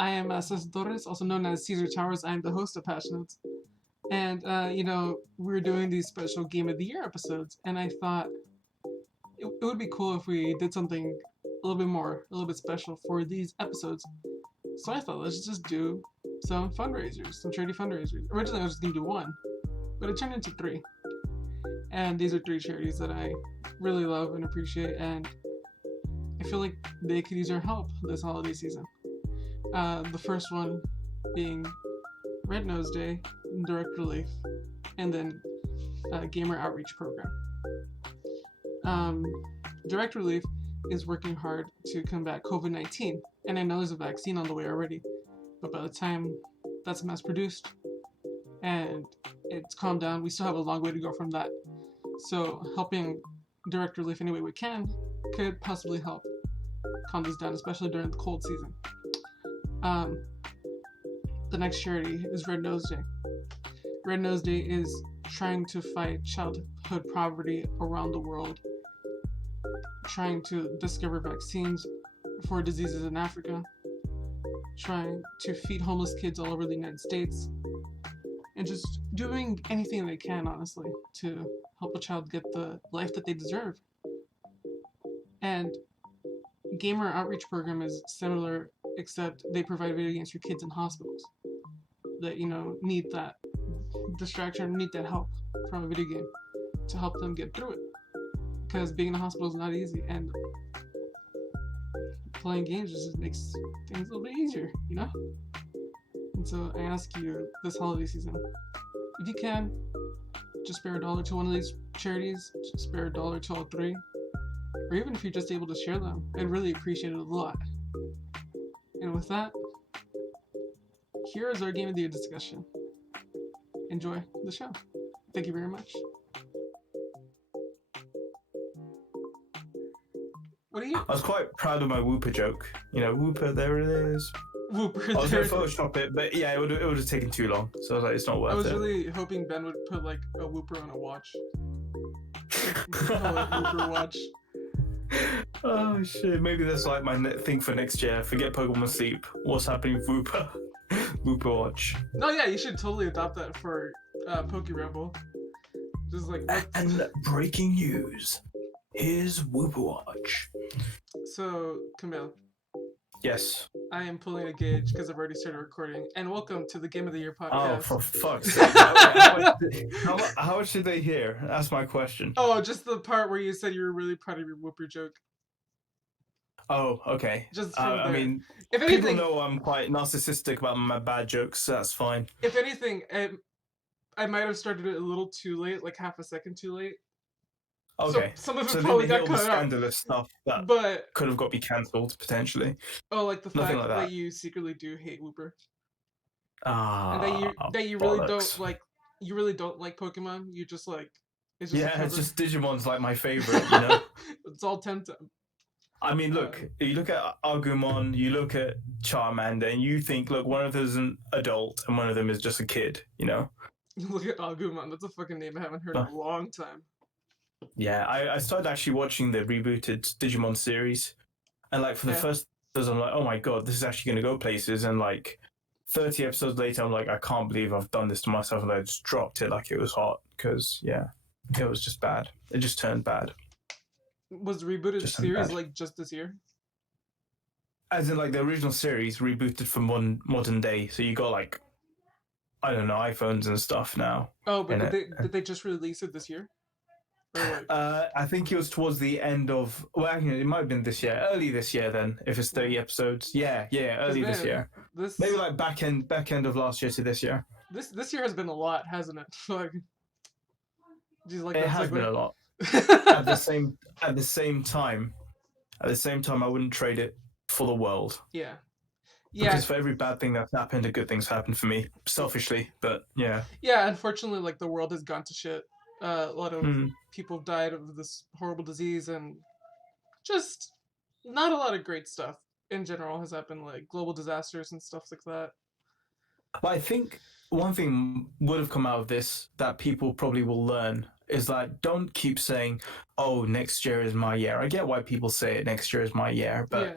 I am Cesar Torres, also known as Cesar Towers. I am the host of Passionate. And, we're doing these special Game of the Year episodes, and I thought it would be cool if we did something a little bit special for these episodes. So I thought, let's just do some fundraisers, some charity fundraisers. Originally, I was just going to do one, but it turned into three. And these are three charities that I really love and appreciate, and I feel like they could use our help this holiday season. The first one being Red Nose Day, Direct Relief, and then Gamer Outreach Program. Direct Relief is working hard to combat COVID-19, and I know there's a vaccine on the way already, but by the time that's mass produced and it's calmed down, we still have a long way to go from that. So helping Direct Relief any way we can could possibly help calm this down, especially during the cold season. The next charity is Red Nose Day. Red Nose Day is trying to fight childhood poverty around the world, trying to discover vaccines for diseases in Africa, trying to feed homeless kids all over the United States, and just doing anything they can, honestly, to help a child get the life that they deserve. And Gamer Outreach Program is similar, except they provide video games for kids in hospitals that, need that distraction, need that help from a video game to help them get through it. Because being in a hospital is not easy, and playing games just makes things a little bit easier, And so I ask you this holiday season, if you can, just spare $1 to one of these charities, just spare $1 to all three, or even if you're just able to share them, I'd really appreciate it a lot. And with that, here is our Game of the Year discussion. Enjoy the show. Thank you very much. What are you? I was quite proud of my Whooper joke. Whooper, there it is. Whooper, I was going to Photoshop it, but yeah, it would have taken too long. So I was like, it's not worth it. I was really hoping Ben would put like a Whooper on a watch. Call it Whooper watch. Oh shit, maybe that's like my thing for next year. Forget Pokemon Sleep. What's happening with Whooper? Whooper watch. No, yeah, you should totally adopt that for PokeRamble. Just like... And breaking news. Here's Whooper watch. So, Kumail. Yes. I am pulling a gauge because I've already started recording. And welcome to the Game of the Year podcast. Oh, for fuck's sake. How much did they hear? That's my question. Oh, just the part where you said you were really proud of your Whooper joke. Oh, okay. Just I mean, if anything, people know I'm quite narcissistic about my bad jokes, so that's fine. If anything, I might have started it a little too late, like half a second too late. Okay. So some of it probably got cut out. Scandalous stuff that could have got to be cancelled potentially. Oh, like the fact that you secretly do hate Whooper. And that you really don't like. You really don't like Pokemon. You just like. It's just Digimon's like my favorite. It's all Temtem. I mean, look. You look at Agumon, you look at Charmander, and you think, look, one of them is an adult and one of them is just a kid. Look at Agumon. That's a fucking name I haven't heard in a long time. Yeah, I started actually watching the rebooted Digimon series, and like for the first episodes, I'm like, oh my god, this is actually going to go places. And like 30 episodes later, I'm like, I can't believe I've done this to myself, and I just dropped it like it was hot because it was just bad. It just turned bad. Was the rebooted series like just this year? As in like the original series rebooted for modern day, so you got like, I don't know, iPhones and stuff now. Oh, but did they just release it this year? I think it was towards the end of. Well, actually, it might have been this year, early this year. Then, if it's 30 episodes, early this year. Maybe like back end of last year to this year. This year has been a lot, hasn't it? It has been a lot. At the same time, I wouldn't trade it for the world. Yeah. Because for every bad thing that's happened, a good thing's happened for me, selfishly. But yeah. Yeah, unfortunately, like the world has gone to shit. A lot of people have died of this horrible disease, and just not a lot of great stuff in general has happened, like global disasters and stuff like that. But I think one thing would have come out of this that people probably will learn is like, don't keep saying, oh, next year is my year. I get why people say it, next year is my year, but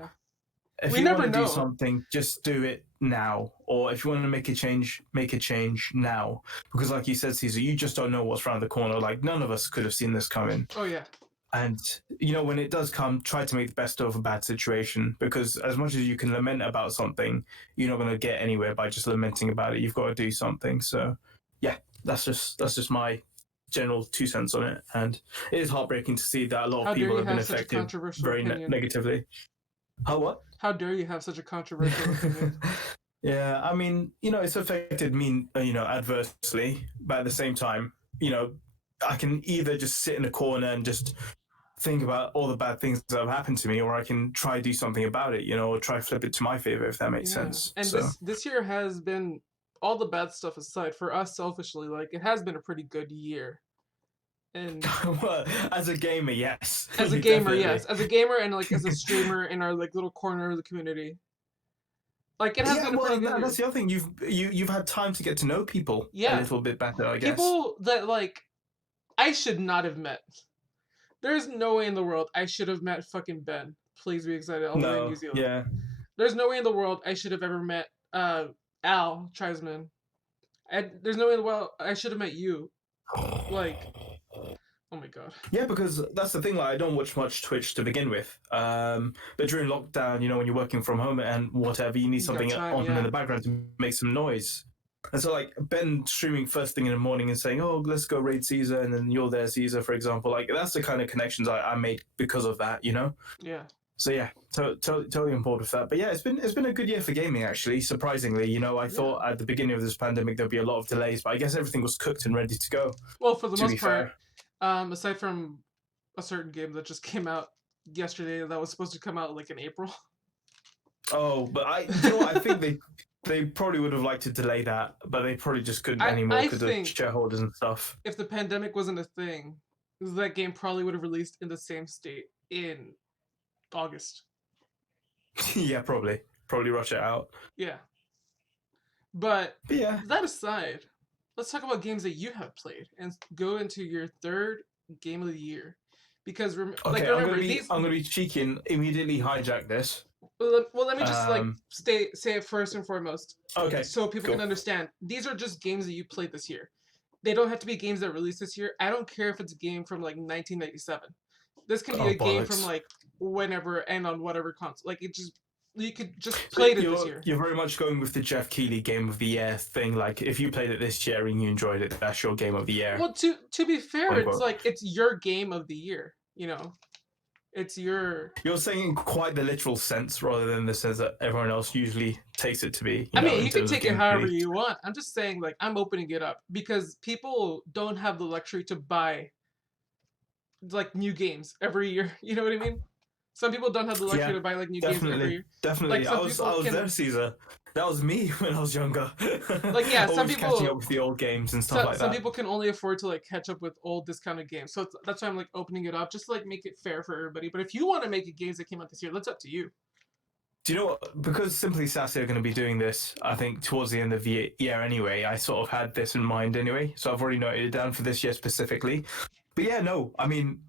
if We you want never to do know. something, just do it now. Or if you want to make a change now. Because like you said, Caesar, you just don't know what's around the corner. Like none of us could have seen this coming. Oh yeah. And when it does come, try to make the best of a bad situation. Because as much as you can lament about something, you're not going to get anywhere by just lamenting about it. You've got to do something. So yeah, that's just my general 2 cents on it. And it is heartbreaking to see that a lot How of dare people you have been have such a affected controversial very opinion? negatively. How what? How dare you have such a controversial opinion? Yeah, I mean, it's affected me, adversely, but at the same time, I can either just sit in a corner and just think about all the bad things that have happened to me, or I can try do something about it, or try flip it to my favor, if that makes sense. And So this year has been, all the bad stuff aside, for us selfishly, like it has been a pretty good year. And well, as a gamer, yes. as a gamer, Definitely. yes. As a gamer and like as a streamer in our like little corner of the community. Like it has been a pretty good year. That's the other thing. You've had time to get to know people a little bit better, I guess. People that like I should not have met. There's no way in the world I should have met fucking Ben. Please be excited. All the way in New Zealand. Yeah. There's no way in the world I should have ever met Al Trisman. There's no way in the world I should have met you. Like, oh my god. Yeah, because that's the thing. Like, I don't watch much Twitch to begin with. But during lockdown, when you're working from home and whatever, you need something on in the background to make some noise. And so, like, Ben streaming first thing in the morning and saying, "Oh, let's go raid Caesar," and then you're there, Caesar, for example. Like, that's the kind of connections I made because of that, Yeah. So yeah, totally on board with that. But yeah, it's been a good year for gaming, actually. Surprisingly, I thought at the beginning of this pandemic there'd be a lot of delays, but I guess everything was cooked and ready to go. Well, for the most part, aside from a certain game that just came out yesterday that was supposed to come out like in April. Oh, but I think they probably would have liked to delay that, but they probably just couldn't anymore because of shareholders and stuff. If the pandemic wasn't a thing, that game probably would have released in the same state in August. Yeah, probably rush it out. Yeah. But yeah, that aside, let's talk about games that you have played and go into your third game of the year. Because remember, I'm gonna be cheeky and immediately hijack this. Well, let me just say it first and foremost. Okay. So people can understand. These are just games that you played this year. They don't have to be games that released this year. I don't care if it's a game from like 1997. This can be a game from like whenever and on whatever console. Like you could just play it this year. You're very much going with the Jeff Keighley Game of the Year thing. Like if you played it this year and you enjoyed it, that's your Game of the Year. Well, to be fair, it's like it's your Game of the Year. It's your. You're saying in quite the literal sense rather than the sense that everyone else usually takes it to be. I mean, you can take it however you want. I'm just saying, like, I'm opening it up because people don't have the luxury to buy like new games every year. You know what I mean? Some people don't have the luxury to buy like new games every year. Definitely, like, I was there, Caesar. That was me when I was younger. Like some people catching up with the old games and stuff like that. Some people can only afford to like catch up with old discounted games, so that's why I'm like opening it up, just to like make it fair for everybody. But if you want to make it games that came out this year, that's up to you. Do you know what? Because Simply Sassy are going to be doing this, I think towards the end of the year anyway. I sort of had this in mind anyway, so I've already noted it down for this year specifically. But yeah, no, I mean,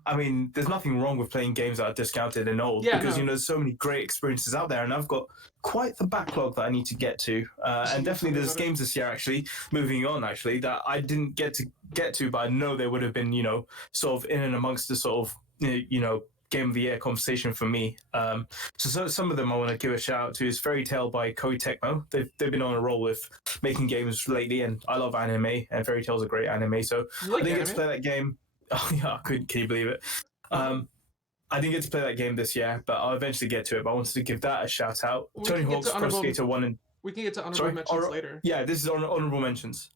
there's nothing wrong with playing games that are discounted and old because there's so many great experiences out there, and I've got quite the backlog that I need to get to, and definitely there's games this year moving on that I didn't get to, but I know they would have been sort of in and amongst the sort of Game of the Year conversation for me. So some of them I want to give a shout out to is Fairy Tail by Koei Tecmo. They've been on a roll with making games lately, and I love anime, and Fairy Tail's a great anime, so I didn't get to play that game. Oh yeah, can you believe it? I didn't get to play that game this year, but I'll eventually get to it. But I wanted to give that a shout out. Tony Hawk's Pro Skater 1 and... We can get to honorable mentions later. Yeah, this is honorable mentions.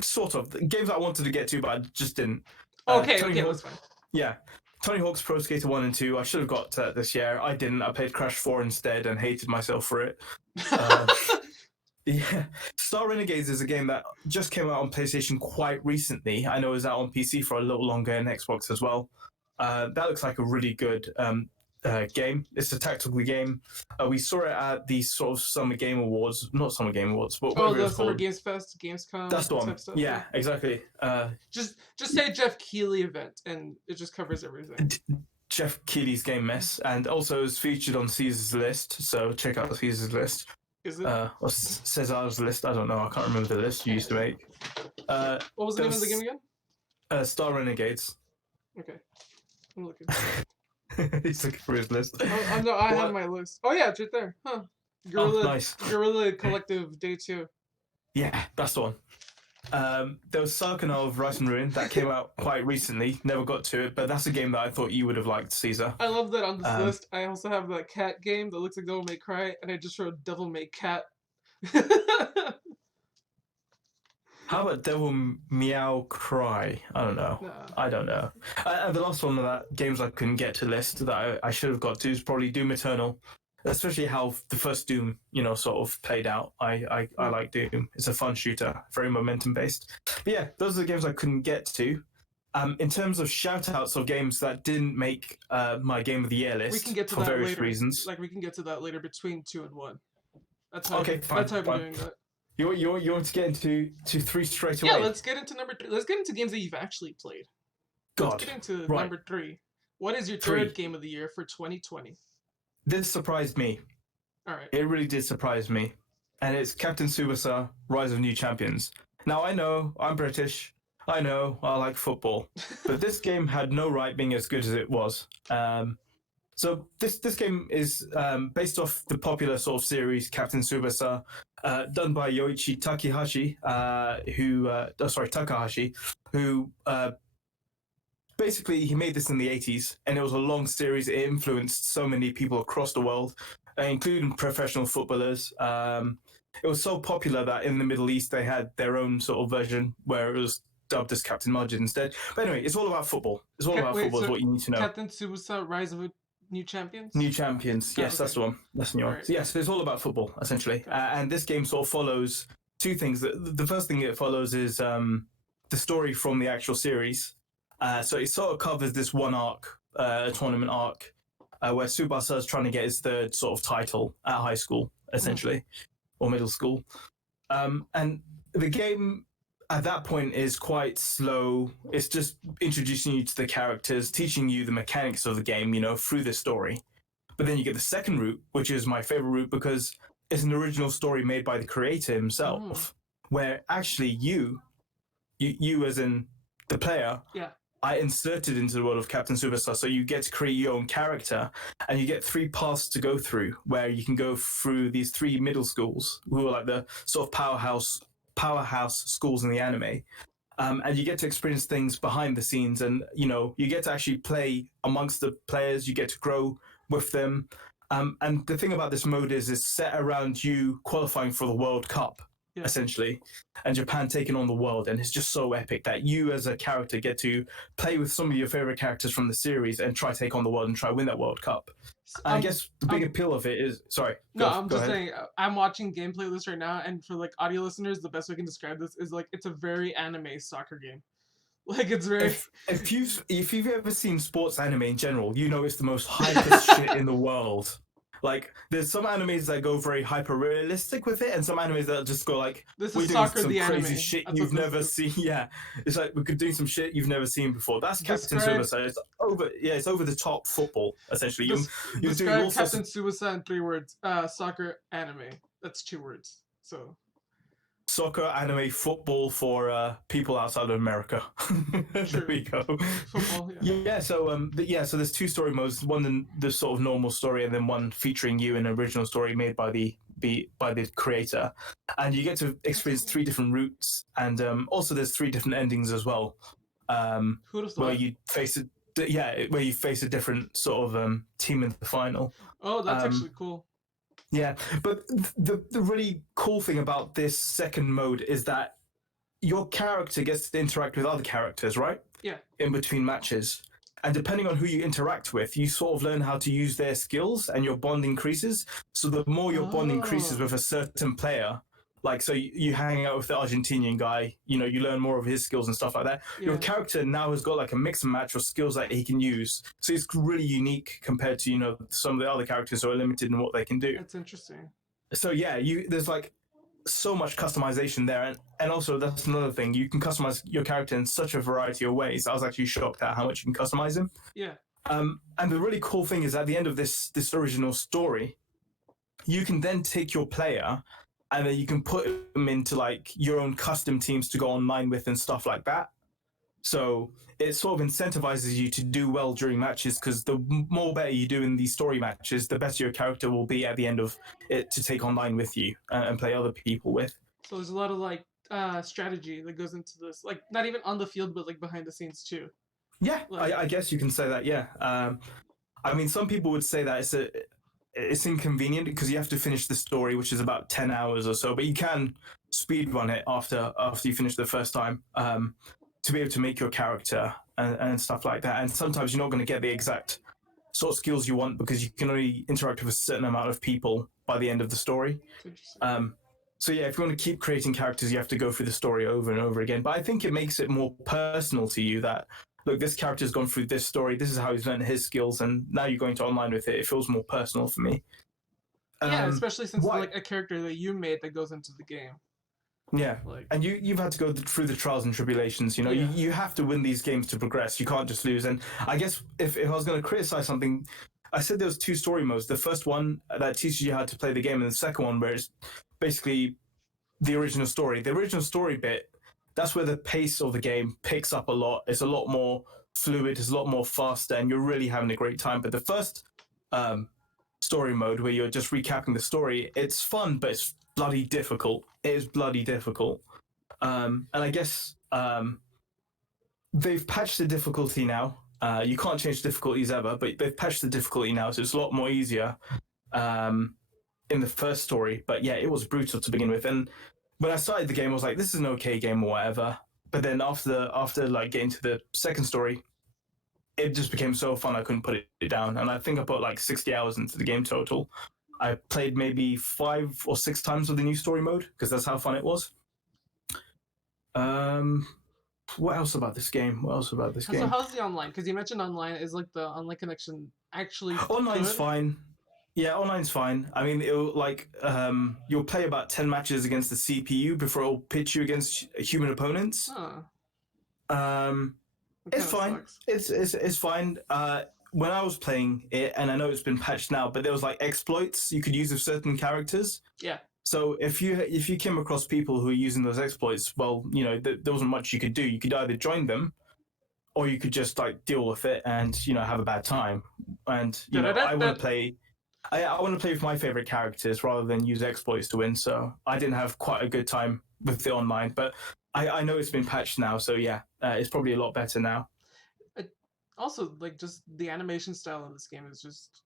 Sort of. Games I wanted to get to, but I just didn't. Okay, that's fine. Yeah. Tony Hawk's Pro Skater 1 and 2, I should have got to this year. I didn't. I played Crash 4 instead and hated myself for it. Yeah, Star Renegades is a game that just came out on PlayStation quite recently. I know it was out on PC for a little longer and Xbox as well. That looks like a really good game. It's a tactical game. We saw it at the sort of Summer Game Awards, not Summer Game Awards, but the Summer Games Fest, Gamescom. That's the one. Yeah, exactly. Just say Jeff Keighley event, and it just covers everything. Jeff Keighley's game Mess, and also is featured on Caesar's list. So check out Caesar's list. Is it? Or Cesar's list. I don't know. I can't remember the list you used to make. What was the name of the game again? Star Renegades. Okay, I'm looking. He's looking for his list. No, I have my list. Oh yeah, it's right there. Huh. Gorilla, nice. Gorilla Collective Day 2. Yeah, that's the one. There was Sarkhanov of Rise and Ruin that came out quite recently. Never got to it, but that's a game that I thought you would have liked, Caesar. I love that on this list. I also have that cat game that looks like Devil May Cry, and I just wrote Devil May Cat. How about Devil Meow Cry? I don't know. Nah. I don't know. And the last one of that games I couldn't get to list that I should have got to is probably Doom Eternal. Especially how the first Doom, sort of played out. I like Doom. It's a fun shooter, very momentum based. But yeah, those are the games I couldn't get to. In terms of shout outs of games that didn't make my Game of the Year list we can get to for that various later. reasons. Like we can get to that later between 2 and 1. That's how okay, fine. That's how we're doing that. You want to get into 3 straight away? Yeah, let's get into number 3. Let's get into games that you've actually played. Let's get into number 3. What is your third game of the year for 2020? This surprised me. All right. It really did surprise me. And it's Captain Tsubasa, Rise of New Champions. Now, I know I'm British. I know I like football. But this game had no right being as good as it was. So this game is based off the popular sort of series Captain Tsubasa, done by Yoichi Takahashi, who basically he made this in the 80s, and it was a long series. It influenced so many people across the world, including professional footballers. It was so popular that in the Middle East they had their own sort of version where it was dubbed as Captain Majid instead. But anyway, it's all about football. It's all about football is what you need to know. Captain Tsubasa, Rise of New Champions? New Champions, yes, okay. That's the one. That's the new one. Right. So yes, it's all about football, essentially. And this game sort of follows 2 things. The first thing it follows is the story from the actual series. So it sort of covers this one arc, a tournament arc, where Tsubasa is trying to get his 3rd sort of title at high school, essentially, or middle school. And the game at that point is quite slow. It's just introducing you to the characters, teaching you the mechanics of the game, through the story. But then you get the second route, which is my favorite route because it's an original story made by the creator himself, where actually you as in the player, I inserted into the world of Captain Tsubasa. So you get to create your own character, and you get 3 paths to go through, where you can go through these 3 middle schools who are like the sort of powerhouse schools in the anime. And you get to experience things behind the scenes, and you get to actually play amongst the players. You get to grow with them. And the thing about this mode is it's set around you qualifying for the World Cup, essentially, and Japan taking on the world. And it's just so epic that you as a character get to play with some of your favorite characters from the series and try to take on the world and try to win that World Cup. I guess the big appeal of it is... Sorry. I'm just saying, I'm watching gameplay list right now, and for like audio listeners, the best way I can describe this is like it's a very anime soccer game. Like it's very... If you've ever seen sports anime in general, it's the most hypest shit in the world. Like, there's some animes that go very hyper-realistic with it, and some animes that just go like, this is soccer some the crazy anime. shit you've never seen. Yeah, it's like we could do some shit you've never seen before. That's Captain Tsubasa. It's over the top football, essentially. You're doing all Captain Tsubasa in 3 words. Soccer anime. That's 2 words. So. Soccer, anime, football for people outside of America. There we go. Football, So there's 2 story modes. One the sort of normal story, and then one featuring you in an original story made by the creator. And you get to experience 3 different routes, and also there's 3 different endings as well. Where you face a different sort of team in the final. Oh, that's actually cool. Yeah, but the really cool thing about this second mode is that your character gets to interact with other characters, right? Yeah. In between matches. And depending on who you interact with, you sort of learn how to use their skills, and your bond increases. So the more your bond increases with a certain player, like, so you hang out with the Argentinian guy, you learn more of his skills and stuff like that. Yeah. Your character now has got like a mix and match of skills that he can use. So it's really unique compared to, some of the other characters who are limited in what they can do. That's interesting. So yeah, there's like so much customization there. And also that's another thing. You can customize your character in such a variety of ways. I was actually shocked at how much you can customize him. Yeah. And the really cool thing is at the end of this original story, you can then take your player and then you can put them into like your own custom teams to go online with and stuff like that. So it sort of incentivizes you to do well during matches, because the more better you do in these story matches, the better your character will be at the end of it to take online with you and play other people with. So there's a lot of like strategy that goes into this, like not even on the field, but like behind the scenes too. Yeah, Like, I guess you can say that. Yeah, I mean, some people would say that it's inconvenient because you have to finish the story, which is about 10 hours or so, but you can speed run it after you finish the first time, to be able to make your character and stuff like that. And sometimes you're not going to get the exact sort of skills you want because you can only interact with a certain amount of people by the end of the story. So yeah, if you want to keep creating characters, you have to go through the story over and over again. But I think it makes it more personal to you that, look, this character's gone through this story, this is how he's learned his skills, and now you're going to online with it. It feels more personal for me. Yeah, especially since it's like a character that you made that goes into the game. Yeah, like, and you've had to go through the trials and tribulations. You know, yeah. you have to win these games to progress. You can't just lose. And I guess if I was going to criticize something, I said there was 2 story modes. The first one that teaches you how to play the game, and the second one where it's basically the original story. The original story bit, that's where the pace of the game picks up a lot. It's a lot more fluid. It's a lot more faster, and you're really having a great time. But the first story mode, where you're just recapping the story, it's fun, but it's bloody difficult. It is bloody difficult. And I guess they've patched the difficulty now. You can't change difficulties ever, but they've patched the difficulty now, so it's a lot more easier in the first story. But yeah, it was brutal to begin with. And when I started the game, I was like, this is an okay game or whatever. But then after like getting to the second story, it just became so fun I couldn't put it down. And I think I put like 60 hours into the game total. I played maybe 5 or 6 times with the new story mode because that's how fun it was. What else about this game? So how's the online? Because you mentioned online. Is like the online connection actually online's good? Fine. Yeah, online's fine. I mean, it'll like you'll play about 10 matches against the CPU before it'll pitch you against human opponents. It's fine. It's fine. When I was playing it, and I know it's been patched now, but there was like exploits you could use with certain characters. Yeah. So if you came across people who are using those exploits, well, you know, there wasn't much you could do. You could either join them, or you could just like deal with it and, you know, have a bad time. And you know, I want to play. I want to play with my favorite characters rather than use exploits to win. So I didn't have quite a good time with the online, but I know it's been patched now. So yeah, it's probably a lot better now. Also, like, just the animation style in this game is just.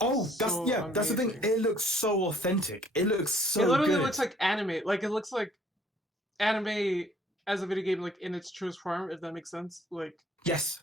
Oh, that's the thing. It looks so authentic. It looks so good. It literally looks like anime. Like, it looks like anime as a video game, like, in its truest form, if that makes sense. Like. Yes.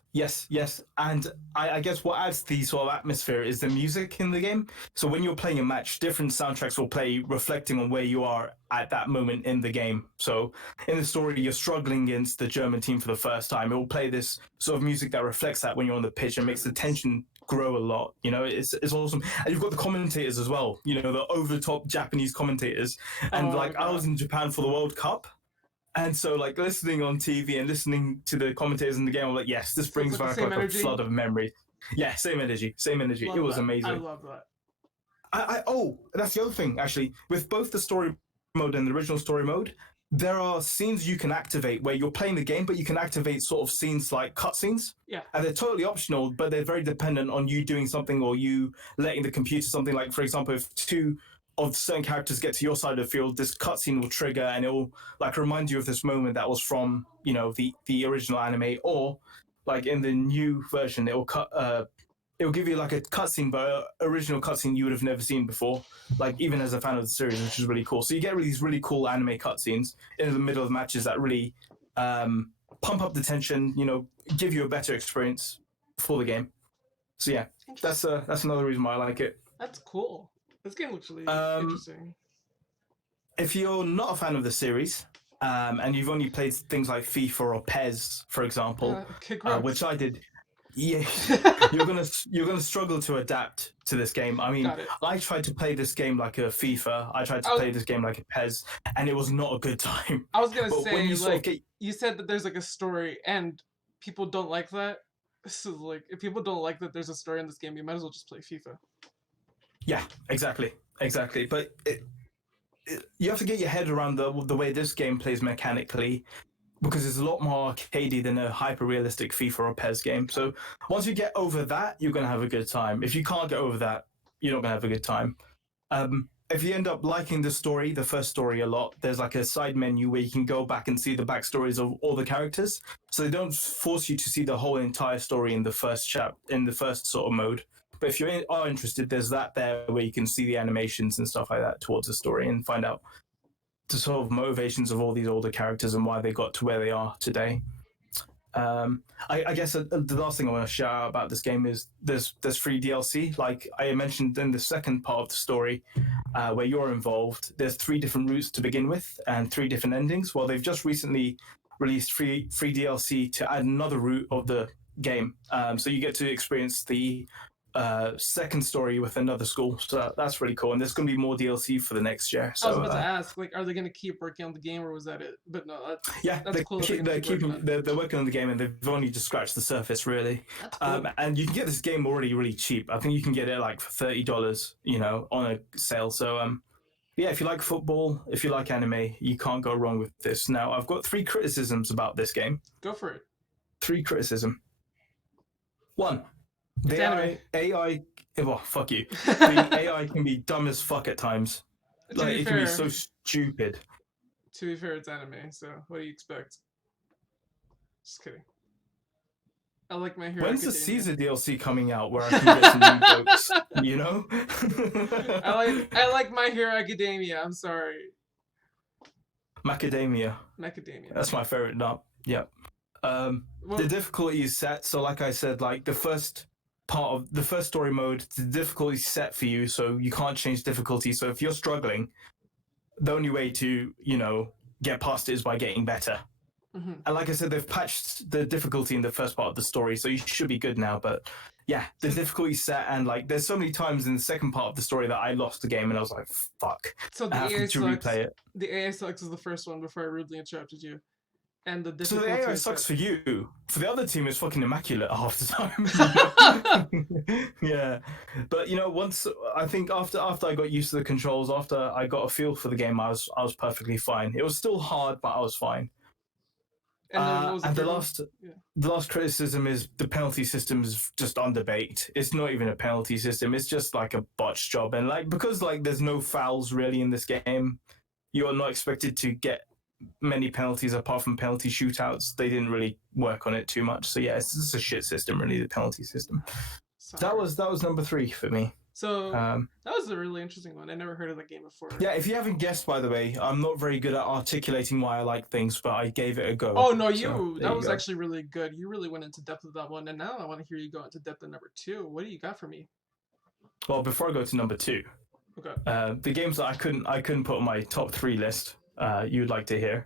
And I guess what adds the sort of atmosphere is the music in the game. So when you're playing a match, different soundtracks will play reflecting on where you are at that moment in the game. So in the story, you're struggling against the German team for the first time. It will play this sort of music that reflects that when you're on the pitch and makes the tension grow a lot. You know, it's awesome. And you've got the commentators as well, you know, the over-the-top Japanese commentators. And I was in Japan for the World Cup. And so, like, listening on TV and listening to the commentators in the game, I'm like, yes, this brings back like a flood of memory. Yeah, same energy. It was amazing. I love that. That's the other thing, actually. With both the story mode and the original story mode, there are scenes you can activate where you're playing the game, but you can activate sort of scenes like cutscenes. Yeah. And they're totally optional, but they're very dependent on you doing something or you letting the computer something. Like, for example, if 2 of certain characters get to your side of the field, this cutscene will trigger and it will like remind you of this moment that was from, you know, the original anime, or like in the new version, it will give you like a cutscene, but an original cutscene you would have never seen before, like even as a fan of the series, which is really cool. So you get these really cool anime cutscenes in the middle of matches that really pump up the tension, you know, give you a better experience for the game. So yeah, that's another reason why I like it. That's cool. This game looks really interesting. If you're not a fan of the series, and you've only played things like FIFA or PES, for example, which I did, yeah, you're gonna struggle to adapt to this game. I mean, I tried to play this game like a FIFA. I tried to play this game like a PES, and it was not a good time. I was gonna say, like, you said that there's like a story, and people don't like that. So like, if people don't like that there's a story in this game, you might as well just play FIFA. Yeah, exactly. But you have to get your head around the way this game plays mechanically, because it's a lot more arcadey than a hyper-realistic FIFA or PES game. So once you get over that, you're going to have a good time. If you can't get over that, you're not going to have a good time. If you end up liking the first story a lot, there's like a side menu where you can go back and see the backstories of all the characters. So they don't force you to see the whole entire story in the first sort of mode. But if you are interested, there's that there where you can see the animations and stuff like that towards the story and find out the sort of motivations of all these older characters and why they got to where they are today. I guess the last thing I want to shout out about this game is there's free DLC. Like I mentioned in the second part of the story, where you're involved, there's 3 different routes to begin with and 3 different endings. Well, they've just recently released free DLC to add another route of the game. So you get to experience the second story with another school, so that's really cool. And there's going to be more DLC for the next year. So, I was about to ask, like, are they going to keep working on the game, or was that it? But no, that's cool. They're working on the game, and they've only just scratched the surface, really. That's cool. And you can get this game already really cheap. I think you can get it like for $30, on a sale. So yeah, if you like football, if you like anime, you can't go wrong with this. Now, I've got 3 criticisms about this game. Go for it. 3 criticism. 1. The AI, well, fuck you. The AI can be dumb as fuck at times. Like, it can be so stupid. To be fair, it's anime, so what do you expect? Just kidding. I like My Hero When's Academia. the Caesar DLC coming out where I can get some new books? You know? I like My Hero Academia. I'm sorry. Macadamia. Macadamia. That's my favorite nut. Yep. The difficulty is set, so like I said, like the first part of the first story mode, the difficulty is set for you, so you can't change difficulty. So if you're struggling, the only way to, get past it is by getting better. Mm-hmm. And like I said, they've patched the difficulty in the first part of the story, so you should be good now. But yeah, the difficulty set, and like there's so many times in the second part of the story that I lost the game and I was like, fuck. So the I have AI to replay it. The AI sucks is the first one before I rudely interrupted you. And the So difficulty the AI sucks for you. For the other team, it's fucking immaculate half the time. Yeah, but once I think after I got used to the controls, after I got a feel for the game, I was perfectly fine. It was still hard, but I was fine. And the last criticism is the penalty system is just underbaked. It's not even a penalty system. It's just like a botch job, and because there's no fouls really in this game, you are not expected to get many penalties apart from penalty shootouts. They didn't really work on it too much. So yeah, it's just a shit system, really, the penalty system. That was number 3 for me. So that was a really interesting one. I never heard of that game before. Yeah, if you haven't guessed, by the way, I'm not very good at articulating why I like things, but I gave it a go. Oh no, that was actually really good. You really went into depth with that one, and now I want to hear you go into depth in number 2. What do you got for me? Well, before I go to number 2, okay. The games that I couldn't put on my top 3 list. You'd like to hear?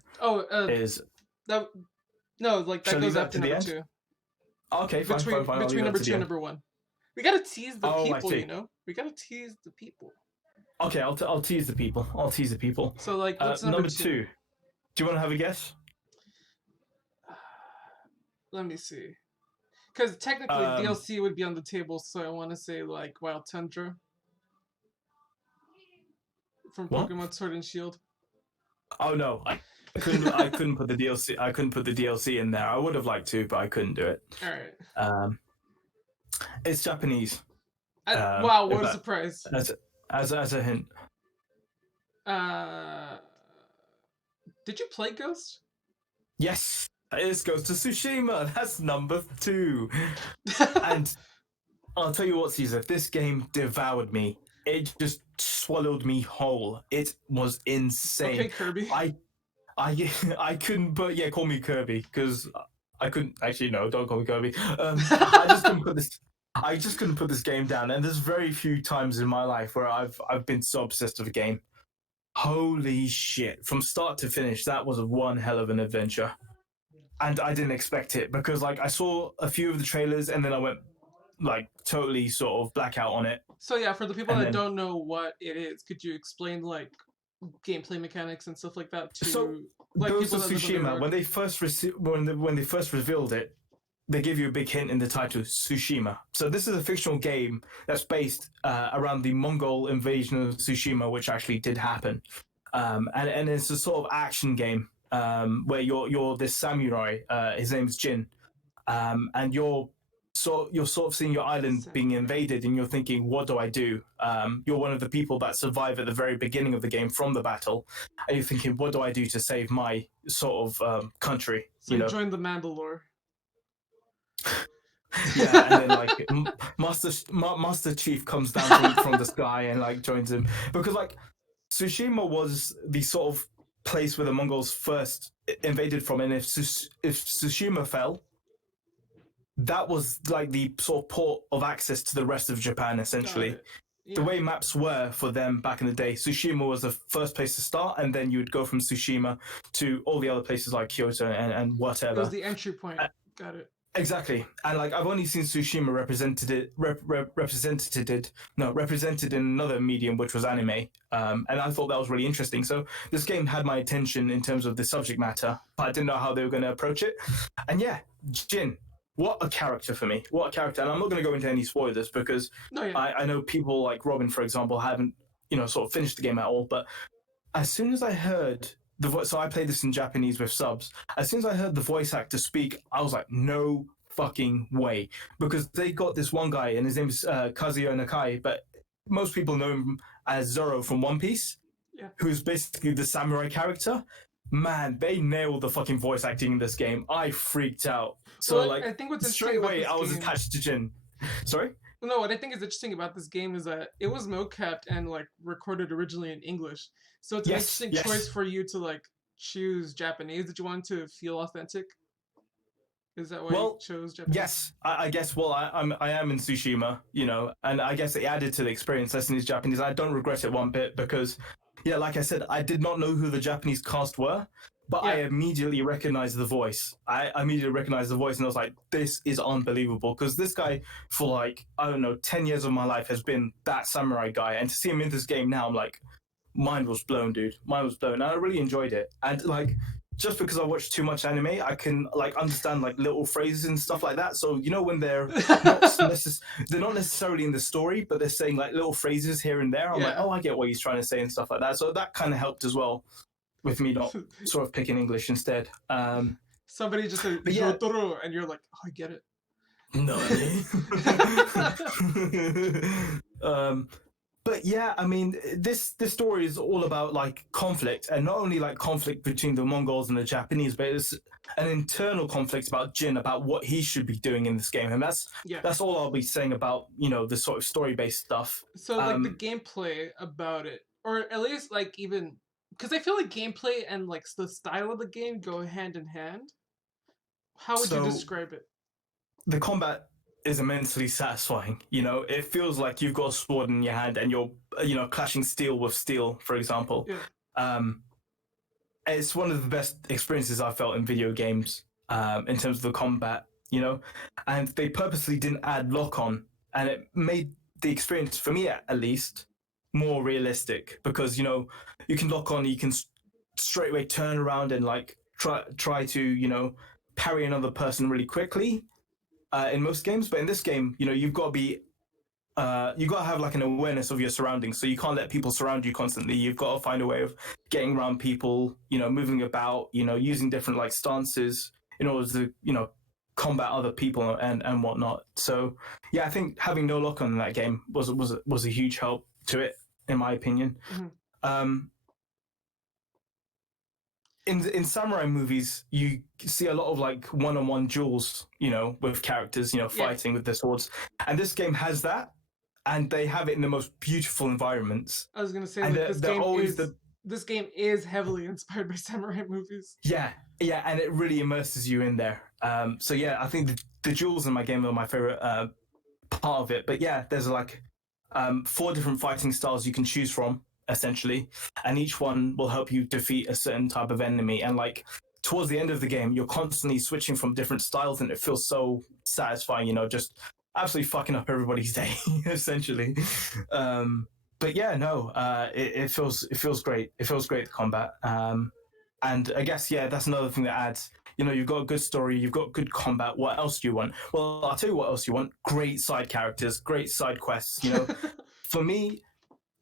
Is that that goes after number 2. Okay, fine. Between number 2 and number 1. We gotta tease the people, We gotta tease the people. Okay, I'll tease the people. So what's number 2? Do you want to have a guess? Let me see. Because technically DLC would be on the table, so I want to say Wild Tundra from Pokemon Sword and Shield. Oh no, I couldn't put the DLC. I couldn't put the DLC in there. I would have liked to, but I couldn't do it. All right. It's Japanese. Wow, what a surprise! As a hint. Did you play Ghost? Yes, it's Ghost of Tsushima. That's number 2. And I'll tell you what, Caesar. This game devoured me. It just swallowed me whole. It was insane. Okay, Kirby. I couldn't, but yeah, call me Kirby, because I couldn't actually. No, don't call me Kirby. I just couldn't put this game down. And there's very few times in my life where I've been so obsessed with a game. Holy shit! From start to finish, that was one hell of an adventure. And I didn't expect it, because I saw a few of the trailers and then I went totally sort of blackout on it. So yeah, for the people that don't know what it is, could you explain gameplay mechanics and stuff like that to Ghost of Tsushima, when they first revealed it, they give you a big hint in the title, Tsushima. So this is a fictional game that's based around the Mongol invasion of Tsushima, which actually did happen. And it's a sort of action game where you're this samurai. His name's Jin, and you're sort of seeing your island being invaded, and you're thinking, what do I do? You're one of the people that survive at the very beginning of the game from the battle, and you're thinking, what do I do to save my sort of country? So you joined the Mandalore. Yeah, and then like Master Chief comes down from the sky and like joins him, because like Tsushima was the sort of place where the Mongols first invaded from, and if Tsushima fell, that was like the sort of port of access to the rest of Japan, essentially. Yeah. The way maps were for them back in the day, Tsushima was the first place to start, and then you would go from Tsushima to all the other places like Kyoto and whatever. It was the entry point. Got it. Exactly, and like I've only seen Tsushima represented in another medium, which was anime, and I thought that was really interesting. So this game had my attention in terms of the subject matter, but I didn't know how they were going to approach it. And yeah, Jin, what a character for me! What a character! And I'm not going to go into any spoilers because I know people like Robin, for example, haven't sort of finished the game at all. But as soon as I heard the voice, so I played this in Japanese with subs. As soon as I heard the voice actor speak, I was like, no fucking way, because they got this one guy, and his name is Kazuyo Nakai, but most people know him as Zoro from One Piece, who's basically the samurai character. Man, they nailed the fucking voice acting in this game. I freaked out. So I think what's straight away, I was attached to Jin. Sorry? No, what I think is interesting about this game is that it was mocapped and like recorded originally in English. So it's an interesting choice for you to like choose Japanese. Did you want to feel authentic? Is that why you chose Japanese? Yes, I guess. Well, I am in Tsushima, and I guess it added to the experience listening to Japanese. I don't regret it one bit because, like I said, I did not know who the Japanese cast were, but I immediately recognized the voice. And I was like, this is unbelievable, because this guy for like, I don't know, 10 years of my life has been that samurai guy, and to see him in this game now, I'm like, mind was blown, dude. Mind was blown, and I really enjoyed it. And like, just because I watch too much anime, I can like understand like little phrases and stuff like that. So when they're they're not necessarily in the story, but they're saying like little phrases here and there, I'm like, oh, I get what he's trying to say and stuff like that. So that kind of helped as well with me not sort of picking English instead. Somebody just said Jotaro, and you're like, oh, I get it. No. But yeah, I mean, this story is all about like conflict, and not only like conflict between the Mongols and the Japanese, but it's an internal conflict about Jin, about what he should be doing in this game, and that's all I'll be saying about the sort of story-based stuff. So like the gameplay about it, or at least like even because I feel like gameplay and like the style of the game go hand in hand. How would you describe it? The combat is immensely satisfying. It feels like you've got a sword in your hand and you're clashing steel with steel, for example. It's one of the best experiences I've felt in video games in terms of the combat, and they purposely didn't add lock-on, and it made the experience, for me at least, more realistic, because you can lock on, you can straight away turn around and like try to parry another person really quickly in most games. But in this game, you've got to be you got to have like an awareness of your surroundings, so you can't let people surround you constantly. You've got to find a way of getting around people, moving about, using different like stances in order to combat other people and whatnot. So yeah, I think having no lock on in that game was a huge help to it, in my opinion. In samurai movies, you see a lot of like one-on-one duels, with characters, fighting with their swords. And this game has that, and they have it in the most beautiful environments. I was gonna say, this game is heavily inspired by samurai movies. Yeah, and it really immerses you in there. So yeah, I think the duels in my game are my favorite part of it. But yeah, there's like 4 different fighting styles you can choose from, essentially, and each one will help you defeat a certain type of enemy. And like towards the end of the game, you're constantly switching from different styles, and it feels so satisfying, just absolutely fucking up everybody's day, essentially. But yeah, no, it feels great. It feels great, the combat. And I guess, that's another thing that adds. You've got a good story, you've got good combat. What else do you want? Well, I'll tell you what else you want. Great side characters, great side quests. For me,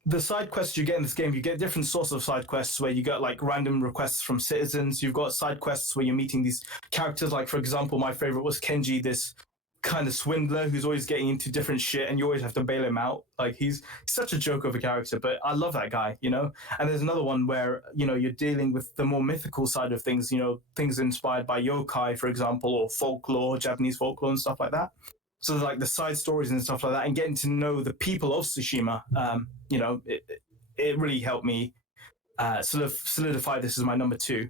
the side quests you get in this game, you get different sorts of side quests where you get like random requests from citizens. You've got side quests where you're meeting these characters. Like, for example, my favorite was Kenji, this kind of swindler who's always getting into different shit, and you always have to bail him out. Like, he's such a joke of a character, but I love that guy. And there's another one where you're dealing with the more mythical side of things. Things inspired by yokai, for example, or folklore, Japanese folklore and stuff like that. So like the side stories and stuff like that, and getting to know the people of Tsushima, it really helped me solidify this as my number 2.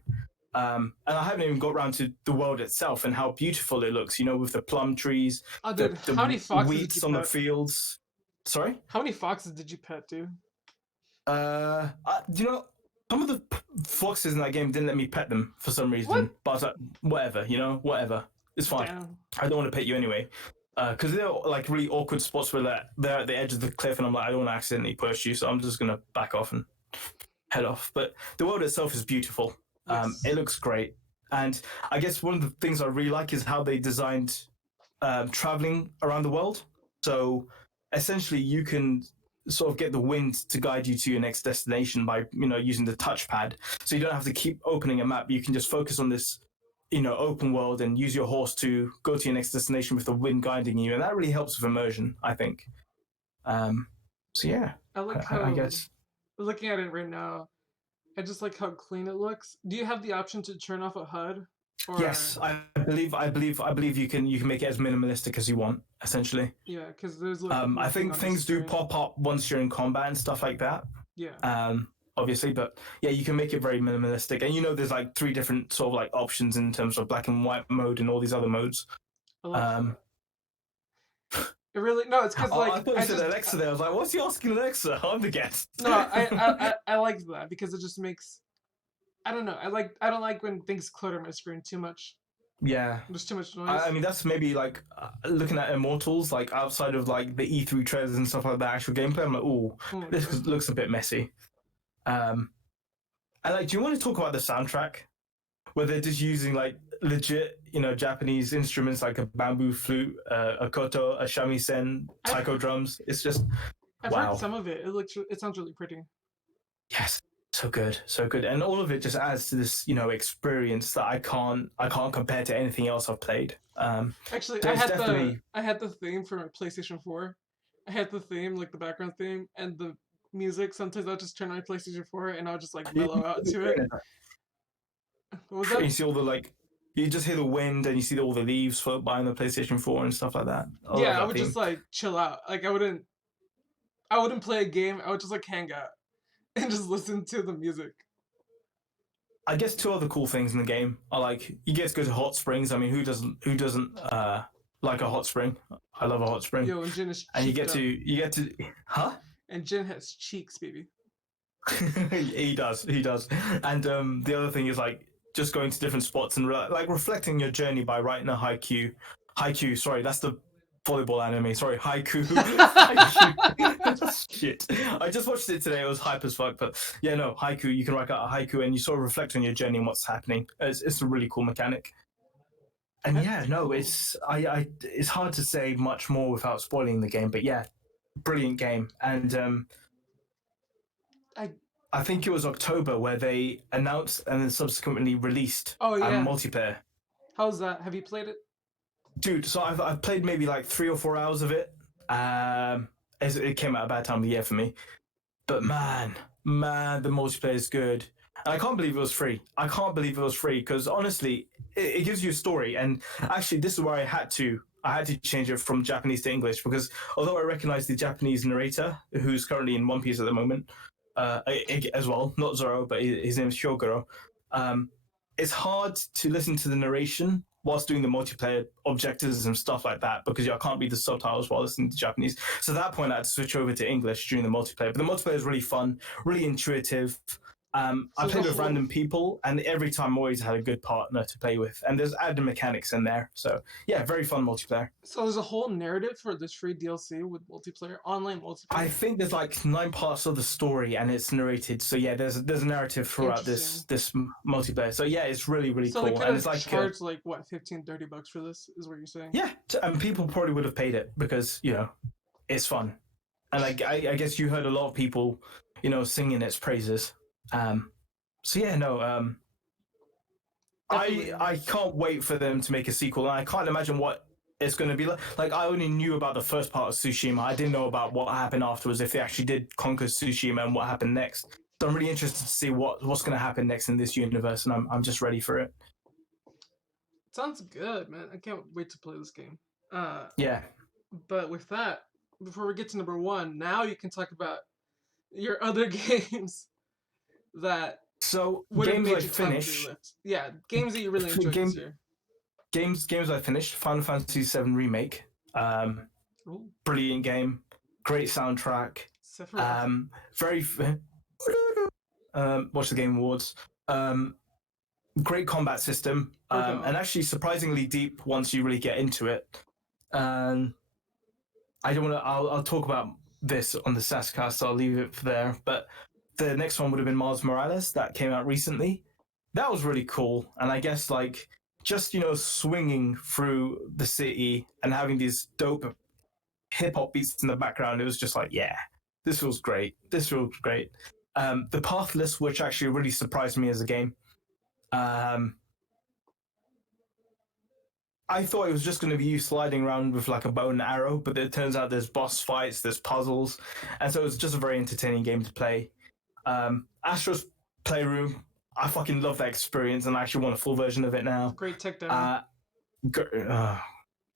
And I haven't even got around to the world itself and how beautiful it looks, with the plum trees, dude, the how many foxes wheats on the fields. Sorry? How many foxes did you pet, dude? Some of the foxes in that game didn't let me pet them for some reason. What? But I was like, whatever. It's fine. Damn. I don't want to pet you anyway. Because they're like really awkward spots where they're at the edge of the cliff, and I'm like, I don't want to accidentally push you, so I'm just gonna back off and head off. But the world itself is beautiful. Yes. It looks great, and I guess one of the things I really like is how they designed traveling around the world. So essentially, you can sort of get the wind to guide you to your next destination by using the touchpad. So you don't have to keep opening a map. You can just focus on this open world and use your horse to go to your next destination with the wind guiding you, and that really helps with immersion, I think. So yeah, I like how, I guess. Looking at it right now, I just like how clean it looks. Do you have the option to turn off a HUD? Or... Yes, I believe you can make it as minimalistic as you want, essentially. Yeah, because there's like. I think things do pop up once you're in combat and stuff like that. Yeah. Obviously, but yeah, you can make it very minimalistic, and there's like 3 different sort of like options in terms of black and white mode and all these other modes. It really it's because like I thought you said Alexa there. I was like, what's he asking Alexa? I'm the guest. No, I like that because it just makes. I don't know. I don't like when things clutter my screen too much. Yeah, there's too much noise. I mean, that's maybe like looking at Immortals, like outside of like the E3 trailers and stuff like that, actual gameplay. I'm like, this looks a bit messy. And like, do you want to talk about the soundtrack, where they're just using like legit, Japanese instruments like a bamboo flute, a koto, a shamisen, taiko drums? It's just I've heard some of it. It sounds really pretty. Yes, so good, and all of it just adds to this, experience that I can't compare to anything else I've played. Actually, I had the theme for my PlayStation 4. I had the theme, like the background theme, and the music. Sometimes I'll just turn on my PlayStation 4 and I'll just like mellow out to it. What was that? You see all the you just hear the wind and you see all the leaves float by on the PlayStation 4 and stuff like that. I would just like chill out. Like I wouldn't play a game. I would just like hang out and just listen to the music. I guess 2 other cool things in the game are like you get to go to hot springs. I mean, who doesn't like a hot spring? I love a hot spring. Yo, and Jin is and you get to huh? And Jin has cheeks, baby. he does. And the other thing is like just going to different spots and like reflecting your journey by writing a haiku. Sorry, that's the volleyball anime. Sorry, haiku. Shit. I just watched it today. It was hype as fuck. But yeah, no, haiku. You can write out a haiku and you sort of reflect on your journey and what's happening. It's a really cool mechanic. And yeah, no, it's hard to say much more without spoiling the game. But yeah, brilliant game. And I think it was October where they announced and then subsequently released multiplayer. How's that? Have you played it? Dude, so I've played maybe like 3 or 4 hours of it. As it came at a bad time of the year for me. But man, the multiplayer is good. And I can't believe it was free. Because honestly, it gives you a story. And actually, this is where I had to change it from Japanese to English, because although I recognize the Japanese narrator, who's currently in One Piece at the moment, as well, not Zoro, but his name is Hyogoro, it's hard to listen to the narration whilst doing the multiplayer objectives and stuff like that, because I can't read the subtitles while listening to Japanese. So at that point, I had to switch over to English during the multiplayer. But the multiplayer is really fun, really intuitive. I played with random people, and every time I always had a good partner to play with. And there's added mechanics in there, so yeah, very fun multiplayer. So there's a whole narrative for this free DLC with multiplayer, online multiplayer. I think there's like 9 parts of the story, and it's narrated. So yeah, there's a narrative throughout this multiplayer. So yeah, it's really cool. So they could and have it's like charged like what, $15-$30 for this? Is what you're saying? Yeah, and people probably would have paid it because it's fun, and like I guess you heard a lot of people singing its praises. So yeah, no, I can't wait for them to make a sequel, and I can't imagine what it's going to be like. Like, I only knew about the first part of Tsushima. I didn't know about what happened afterwards, if they actually did conquer Tsushima and what happened next. So I'm really interested to see what's going to happen next in this universe, and I'm just ready for it. Sounds good, man. I can't wait to play this game. Yeah. But with that, before we get to number 1, now you can talk about your other games that games I finished. Yeah, games that you really enjoyed this year. Games I finished. Final Fantasy VII Remake. Brilliant game. Great soundtrack. Very. Watch the Game Awards. Great combat system. And actually surprisingly deep once you really get into it. I don't want to. I'll talk about this on the SAScast, so I'll leave it for there. But the next one would have been Miles Morales that came out recently. That was really cool, and I guess like just swinging through the city and having these dope hip hop beats in the background. It was just like, yeah, this feels great. The Pathless, which actually really surprised me as a game. I thought it was just going to be you sliding around with like a bow and arrow, but it turns out there's boss fights, there's puzzles, and so it's just a very entertaining game to play. Astro's Playroom, I fucking love that experience, and I actually want a full version of it now. Great tech demo.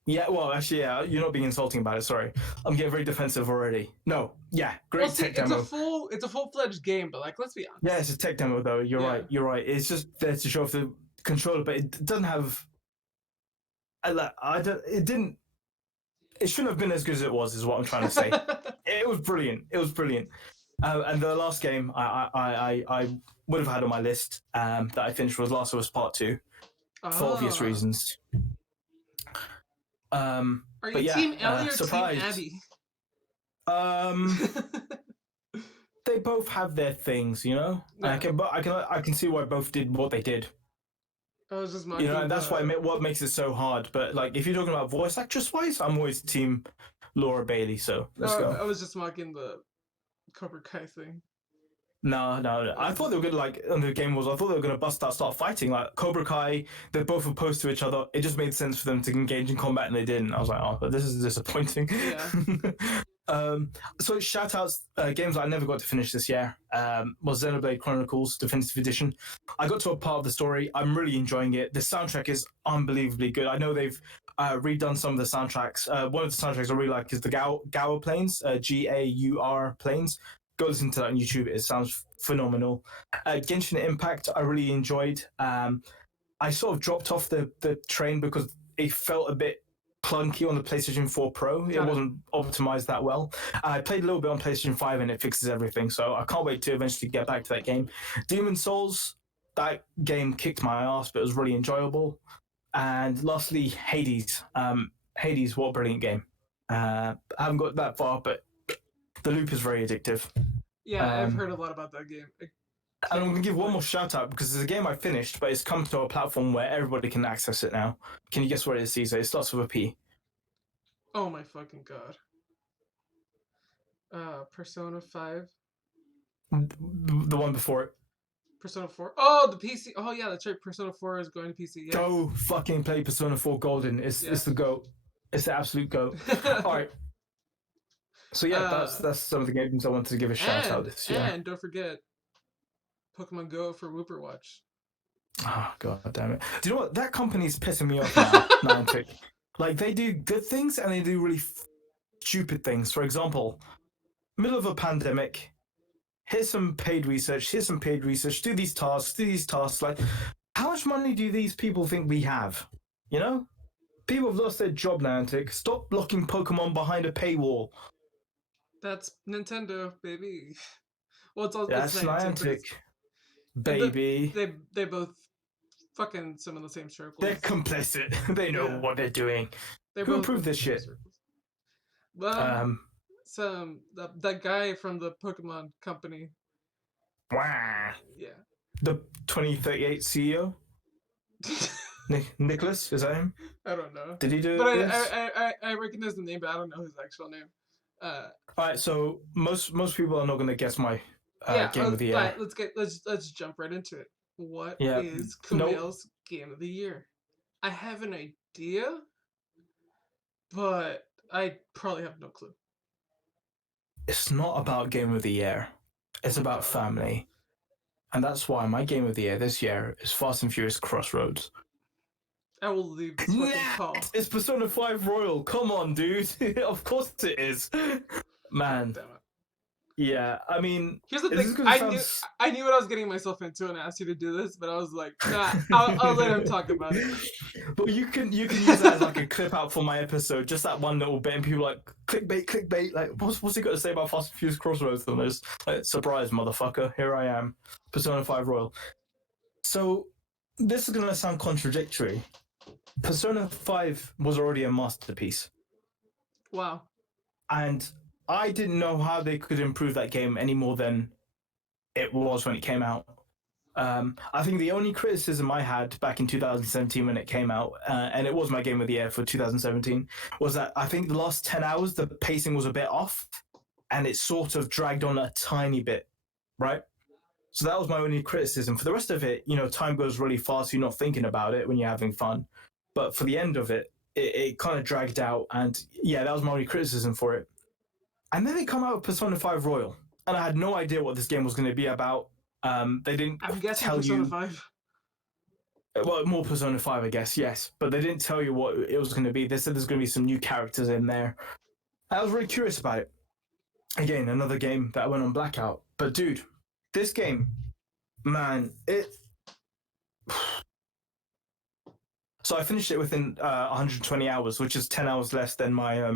Yeah, well, actually, yeah, you're not being insulting about it. Sorry, I'm getting very defensive already. No, yeah, great tech demo. It's a full-fledged game, but like, let's be honest. Yeah, it's a tech demo though. You're right. It's just there to show off the controller, but it doesn't have. It didn't. It shouldn't have been as good as it was. Is what I'm trying to say. It was brilliant. And the last game I would have had on my list that I finished was Last of Us Part 2 for obvious reasons. Are you Team Ellie or surprised. Team Abby? They both have their things, Yeah. I can see why both did what they did. I was just and that's what makes it so hard. But like, if you're talking about voice actress wise, I'm always Team Laura Bailey. So let's go. I was just mocking the Cobra Kai thing. No. I thought they were gonna on the Game Wars. I thought they were gonna bust out, start fighting. Like Cobra Kai, they're both opposed to each other. It just made sense for them to engage in combat, and they didn't. I was like, oh, but this is disappointing. Yeah. So shout outs, games that I never got to finish this year was Xenoblade Chronicles Definitive Edition. I got to a part of the story. I'm really enjoying it. The soundtrack is unbelievably good. I know they've redone some of the soundtracks. One of the soundtracks I really like is the Gaur Plains, Gaur Plains. Go listen to that on YouTube. It sounds phenomenal. Genshin Impact, I really enjoyed. I sort of dropped off the train because it felt a bit clunky on the PlayStation 4 Pro. It wasn't optimized that well. I played a little bit on PlayStation 5 and it fixes everything. So I can't wait to eventually get back to that game. Demon's Souls, that game kicked my ass, but it was really enjoyable. And lastly, Hades. Hades, what a brilliant game. I haven't got that far, but the loop is very addictive. Yeah, I've heard a lot about that game. And I'm going to give one more shout out because it's a game I finished, but it's come to a platform where everybody can access it now. Can you guess what it is, Cesar? It starts with a P. Oh my fucking god. Persona 5? The one before it. Persona 4? Oh, the PC. Oh yeah, that's right. Persona 4 is going to PC. Yes. Go fucking play Persona 4 Golden. It's the GOAT. It's the absolute GOAT. All right. So yeah, that's some of the games I wanted to give a shout out this year. And don't forget Pokemon Go for Wooper Watch. Oh god damn it! Do you know what? That company's pissing me off now. Niantic. Like they do good things and they do really stupid things. For example, middle of a pandemic. Here's some paid research. Do these tasks. Like, how much money do these people think we have? People have lost their job, Niantic. Stop locking Pokemon behind a paywall. That's Nintendo, baby. Well, it's Niantic. baby. They both fucking swim in the same circles. They're complicit. They know what they're doing. Who approved this shit? That guy from the Pokemon company. Wah. Yeah. The 2038 CEO? Nicholas? Is that him? I don't know. Did he do but this? I recognize the name, but I don't know his actual name. Alright, so most people are not going to guess my game of the year. Right, let's jump right into it. What is Kumail's game of the year? I have an idea, but I probably have no clue. It's not about game of the year. It's about family. And that's why my game of the year this year is Fast and Furious Crossroads. I will leave this fucking call. It's Persona 5 Royal. Come on, dude. Of course it is. Man. Damn it. Yeah, I mean... Here's the thing. I knew what I was getting myself into when I asked you to do this, but I was like, nah, I'll let him talk about it. But you can use that as like a clip out for my episode, just that one little bit, and people are like, clickbait, like, what's he got to say about Fast and Furious Crossroads? And there's like, surprise, motherfucker, here I am, Persona 5 Royal. So, this is going to sound contradictory. Persona 5 was already a masterpiece. Wow. And I didn't know how they could improve that game any more than it was when it came out. I think the only criticism I had back in 2017 when it came out, and it was my game of the year for 2017, was that I think the last 10 hours, the pacing was a bit off, and it sort of dragged on a tiny bit, right? So that was my only criticism. For the rest of it, time goes really fast, you're not thinking about it when you're having fun. But for the end of it, it kind of dragged out, and yeah, that was my only criticism for it. And then they come out with Persona 5 Royal, and I had no idea what this game was going to be about. They didn't tell Persona you. 5. Well, more Persona 5, I guess, yes. But they didn't tell you what it was going to be. They said there's going to be some new characters in there. I was really curious about it. Again, another game that went on blackout. But dude, this game, man, it... So I finished it within 120 hours, which is 10 hours less than my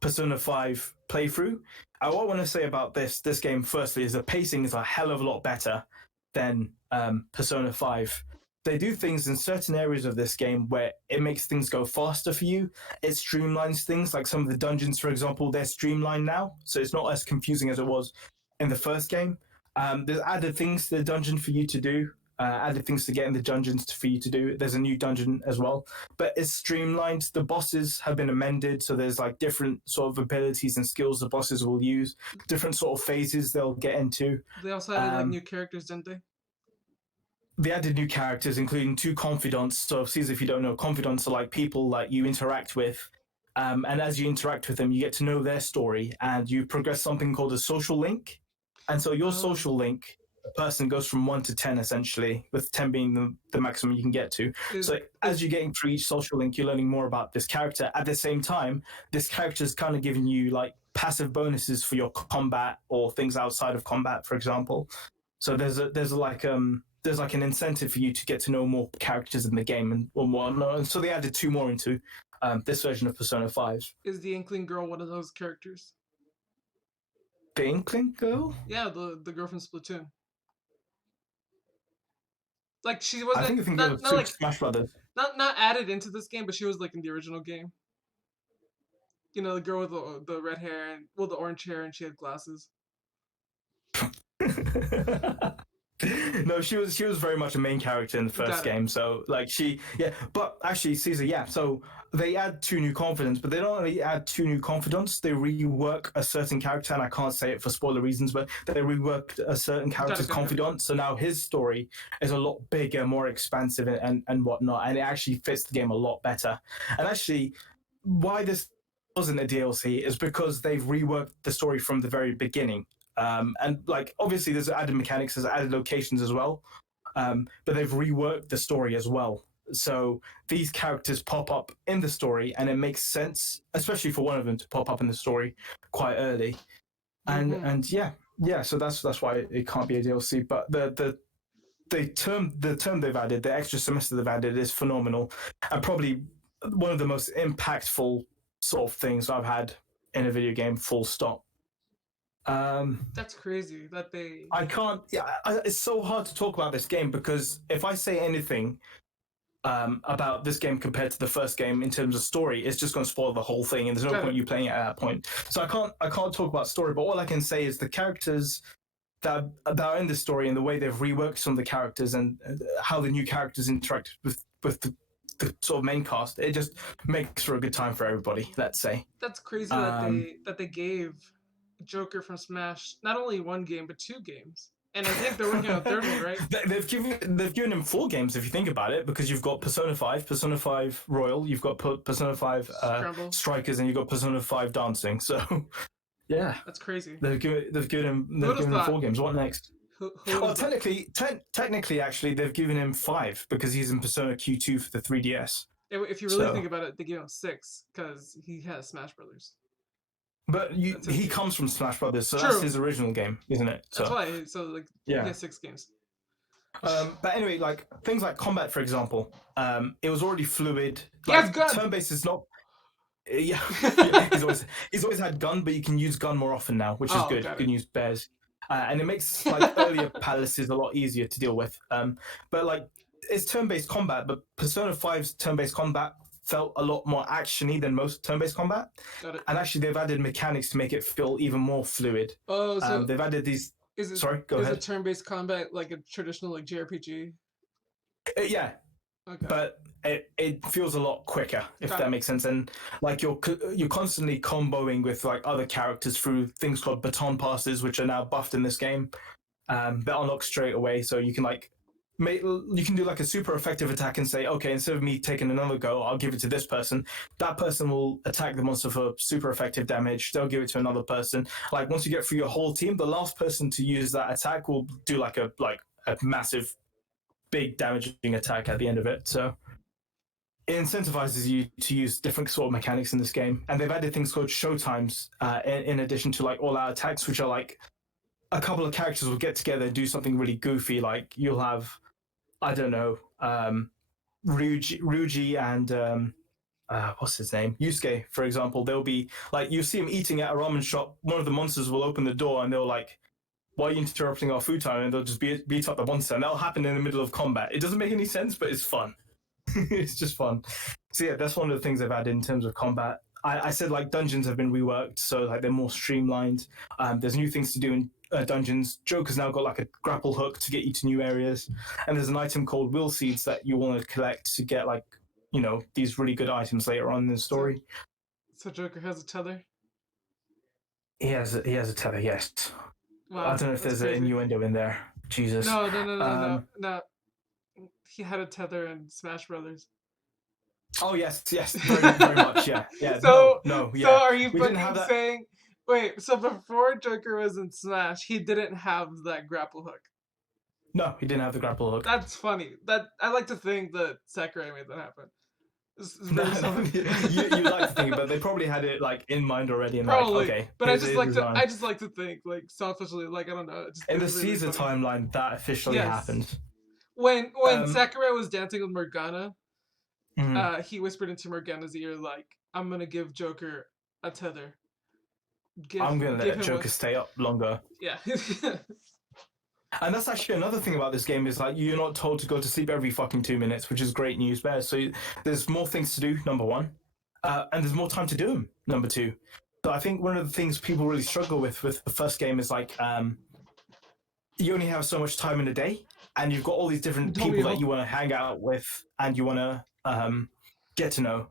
Persona 5 playthrough. What I want to say about this game, firstly, is the pacing is a hell of a lot better than Persona 5. They do things in certain areas of this game where it makes things go faster for you. It streamlines things, like some of the dungeons, for example, they're streamlined now, so it's not as confusing as it was in the first game. There's added things to the dungeon for you to do. Added things to get in the dungeons for you to do. There's a new dungeon as well, but it's streamlined. The bosses have been amended, so there's like different sort of abilities and skills the bosses will use, different sort of phases they'll get into. They also added like new characters, didn't they? They added new characters, including 2 confidants. So, Cesar, if you don't know, confidants are like people that you interact with, and as you interact with them, you get to know their story, and you progress something called a social link. And so your social link person goes from 1 to 10 essentially, with 10 being the maximum you can get to. So as you're getting through each social link, you're learning more about this character. At the same time, this character is kind of giving you like passive bonuses for your combat or things outside of combat, for example. So there's like an incentive for you to get to know more characters in the game and whatnot. And so they added 2 more into this version of Persona 5. Is the Inkling girl one of those characters? The Inkling girl? Yeah, the girl from Splatoon. Like she wasn't. I think not like Smash Brothers. Not added into this game, but she was like in the original game. You know, the girl with the red hair and the orange hair, and she had glasses. No, she was very much a main character in the first game. So like but actually Cesar, so they add 2 new confidants, but they don't only add 2 new confidants, they rework a certain character, and I can't say it for spoiler reasons, but they reworked a certain character's confidant. So now his story is a lot bigger, more expansive and whatnot, and it actually fits the game a lot better. And actually, why this wasn't a DLC is because they've reworked the story from the very beginning. And like obviously there's added mechanics, there's added locations as well, but they've reworked the story as well. So these characters pop up in the story, and it makes sense, especially for one of them to pop up in the story quite early. And so that's why it can't be a DLC. But the term they've added, the extra semester they've added, is phenomenal, and probably one of the most impactful sort of things I've had in a video game. Full stop. That's crazy that they. I can't. Yeah, it's so hard to talk about this game because if I say anything about this game compared to the first game in terms of story, it's just going to spoil the whole thing, and there's no point you playing it at that point. So I can't talk about story, but all I can say is the characters that are in the story and the way they've reworked some of the characters and how the new characters interact with the sort of main cast. It just makes for a good time for everybody. Let's say. That's crazy that they gave Joker from Smash not only one game but 2 games. And I think they're working on a third one, right? They've given him 4 games if you think about it, because you've got Persona 5, Persona 5 Royal, you've got Persona 5 Strikers, and you've got Persona 5 Dancing. So, yeah, that's crazy. They've given him 4 games. What next? Well, technically, actually, they've given him 5 because he's in Persona Q2 for the 3DS. If you really think about it, they gave him 6 because he has Smash Brothers. But he comes from Smash Brothers, so that's his original game, isn't it? So, that's why. So like, he has 6 games. But anyway, like things like combat, for example, it was already fluid. Like, turn-based is not. Yeah, he's always had gun, but you can use gun more often now, which is good. Good news bears, and it makes like earlier palaces a lot easier to deal with. But like it's turn-based combat, but Persona 5's turn-based combat felt a lot more actiony than most turn-based combat. And actually, they've added mechanics to make it feel even more fluid. Oh, so they've added these. Sorry, go ahead. Is it turn-based combat like a traditional like JRPG? Yeah. Okay. But it feels a lot quicker, if that makes sense. And like you're constantly comboing with like other characters through things called baton passes, which are now buffed in this game. That unlock straight away, so you can like. You can do like a super effective attack and say, okay, instead of me taking another go, I'll give it to this person. That person will attack the monster for super effective damage. They'll give it to another person. Like once you get through your whole team, the last person to use that attack will do like a massive, big damaging attack at the end of it. So it incentivizes you to use different sort of mechanics in this game. And they've added things called showtimes in addition to like all-out attacks, which are like a couple of characters will get together and do something really goofy. Like you'll have, I don't know, Ryuji and what's his name? Yusuke, for example. They'll be like, you see him eating at a ramen shop. One of the monsters will open the door and they'll like, why are you interrupting our food time? And they'll just beat up the monster. And that'll happen in the middle of combat. It doesn't make any sense, but it's fun. It's just fun. So yeah, that's one of the things I've added in terms of combat. I said like dungeons have been reworked, so like they're more streamlined. There's new things to do in dungeons. Joker's now got like a grapple hook to get you to new areas, and there's an item called will seeds that you want to collect to get like, you know, these really good items later on in the story. So Joker has a tether? He has a tether, yes. Wow, I don't know if there's an innuendo in there. Jesus. No. He had a tether in Smash Brothers. Oh yes, very much, yeah. So yeah. So are you fucking saying? Wait, so before Joker was in Smash, he didn't have that grapple hook? No, he didn't have the grapple hook. That's funny. That I like to think that Sakurai made that happen. You like to think, but they probably had it like in mind already. And probably, like, okay. But I just like to think like selfishly, like I don't know. In the Caesar timeline, that officially happened. When Sakurai was dancing with Morgana, he whispered into Morgana's ear like, "I'm gonna give Joker a tether. I'm gonna let Joker stay up longer." Yeah. And that's actually another thing about this game is like you're not told to go to sleep every fucking 2 minutes, which is great news bear. So there's more things to do, number one, and there's more time to do them, number two. So I think one of the things people really struggle with the first game is like you only have so much time in a day, and you've got all these different people that you want to hang out with and you want to get to know.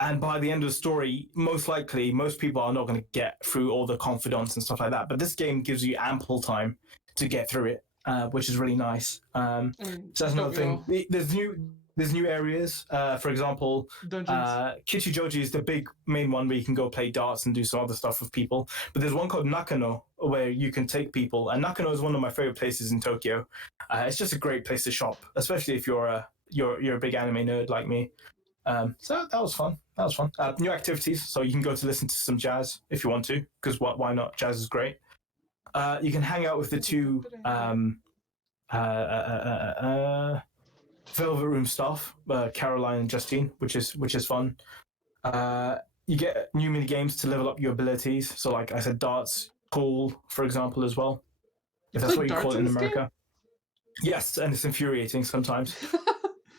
And by the end of the story, most likely, most people are not going to get through all the confidants and stuff like that. But this game gives you ample time to get through it, which is really nice. So that's another thing. There's new areas. For example, Kichijoji is the big main one where you can go play darts and do some other stuff with people. But there's one called Nakano where you can take people. And Nakano is one of my favorite places in Tokyo. It's just a great place to shop, especially if you're a big anime nerd like me. So that was fun. New activities, so you can go to listen to some jazz if you want to, because why not? Jazz is great. You can hang out with the two Velvet Room staff, Caroline and Justine, which is fun. You get new mini games to level up your abilities. So, like I said, darts, pool, for example, as well. If that's play what you call darts it in this game? America. Yes, and it's infuriating sometimes.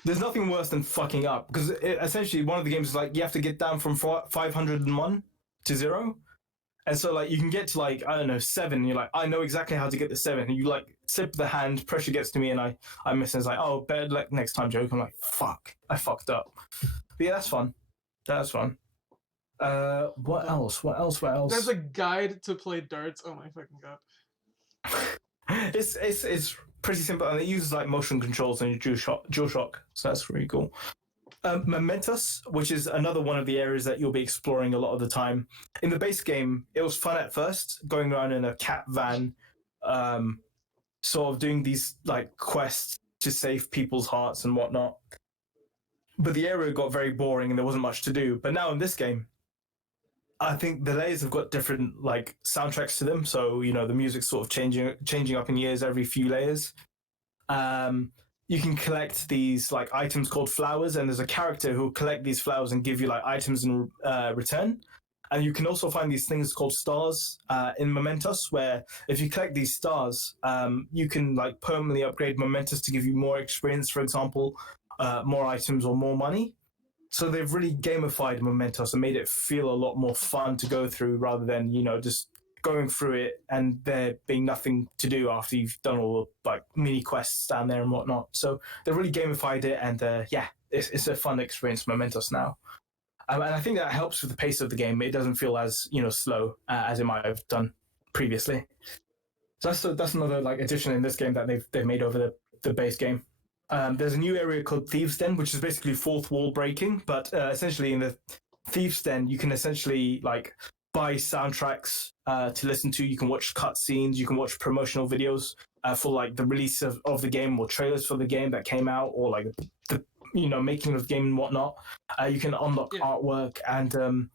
There's nothing worse than fucking up because essentially one of the games is like you have to get down from 501 to 0. And so like you can get to like, I don't know, 7 and you're like, I know exactly how to get to 7. And you like slip the hand, pressure gets to me and I miss and it's like, oh, better luck next time, joke. I'm like, fuck, I fucked up. But yeah, that's fun. That's fun. What else? There's a guide to play darts. Oh my fucking god. It's pretty simple and it uses like motion controls and DualShock, so that's really cool. Mementos, which is another one of the areas that you'll be exploring a lot of the time. In the base game, it was fun at first, going around in a cat van, sort of doing these like quests to save people's hearts and whatnot. But the area got very boring and there wasn't much to do. But now in this game, I think the layers have got different like soundtracks to them. So, you know, the music's sort of changing up in years every few layers. You can collect these like items called flowers, and there's a character who will collect these flowers and give you like items in return. And you can also find these things called stars in Mementos, where if you collect these stars, you can like permanently upgrade Mementos to give you more experience, for example, more items or more money. So they've really gamified Mementos and made it feel a lot more fun to go through rather than, you know, just going through it and there being nothing to do after you've done all the like mini quests down there and whatnot. So they've really gamified it, and yeah, it's a fun experience, Mementos now. And I think that helps with the pace of the game. It doesn't feel as, you know, slow as it might have done previously. So that's another like addition in this game that they've made over the base game. There's a new area called Thieves' Den, which is basically fourth wall breaking, but essentially in the Thieves' Den, you can essentially like buy soundtracks to listen to. You can watch cutscenes, you can watch promotional videos for like the release of the game or trailers for the game that came out, or like the you know making of the game and whatnot. You can unlock artwork, and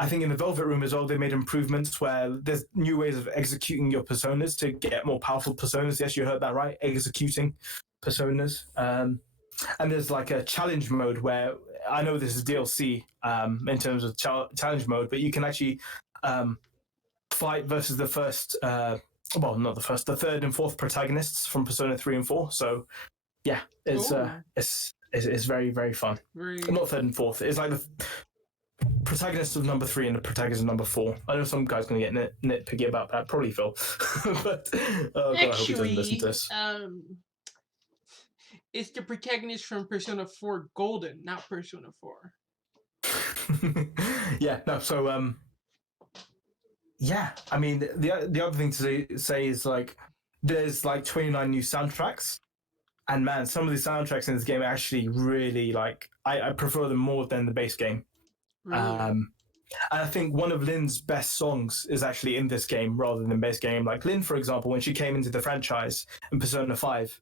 I think in the Velvet Room as well, they made improvements where there's new ways of executing your personas to get more powerful personas. Yes, you heard that right, executing personas. And there's like a challenge mode where I know this is DLC in terms of challenge mode, but you can actually fight versus the first, well, not the first, the third and fourth protagonists from Persona 3 and 4. So yeah, it's very, very fun. Not third and fourth. It's like the protagonist of number 3 and the protagonist of number 4. I know some guy's going to get nitpicky about that, probably Phil. But God, I hope he doesn't listen to this. It's the protagonist from Persona 4 Golden, not Persona 4. Yeah, no, so yeah, I mean the other thing to say is like there's like 29 new soundtracks, and man, some of the soundtracks in this game are actually really like I prefer them more than the base game. Really? And I think one of Lynn's best songs is actually in this game rather than base game. Like Lynn, for example, when she came into the franchise in Persona 5,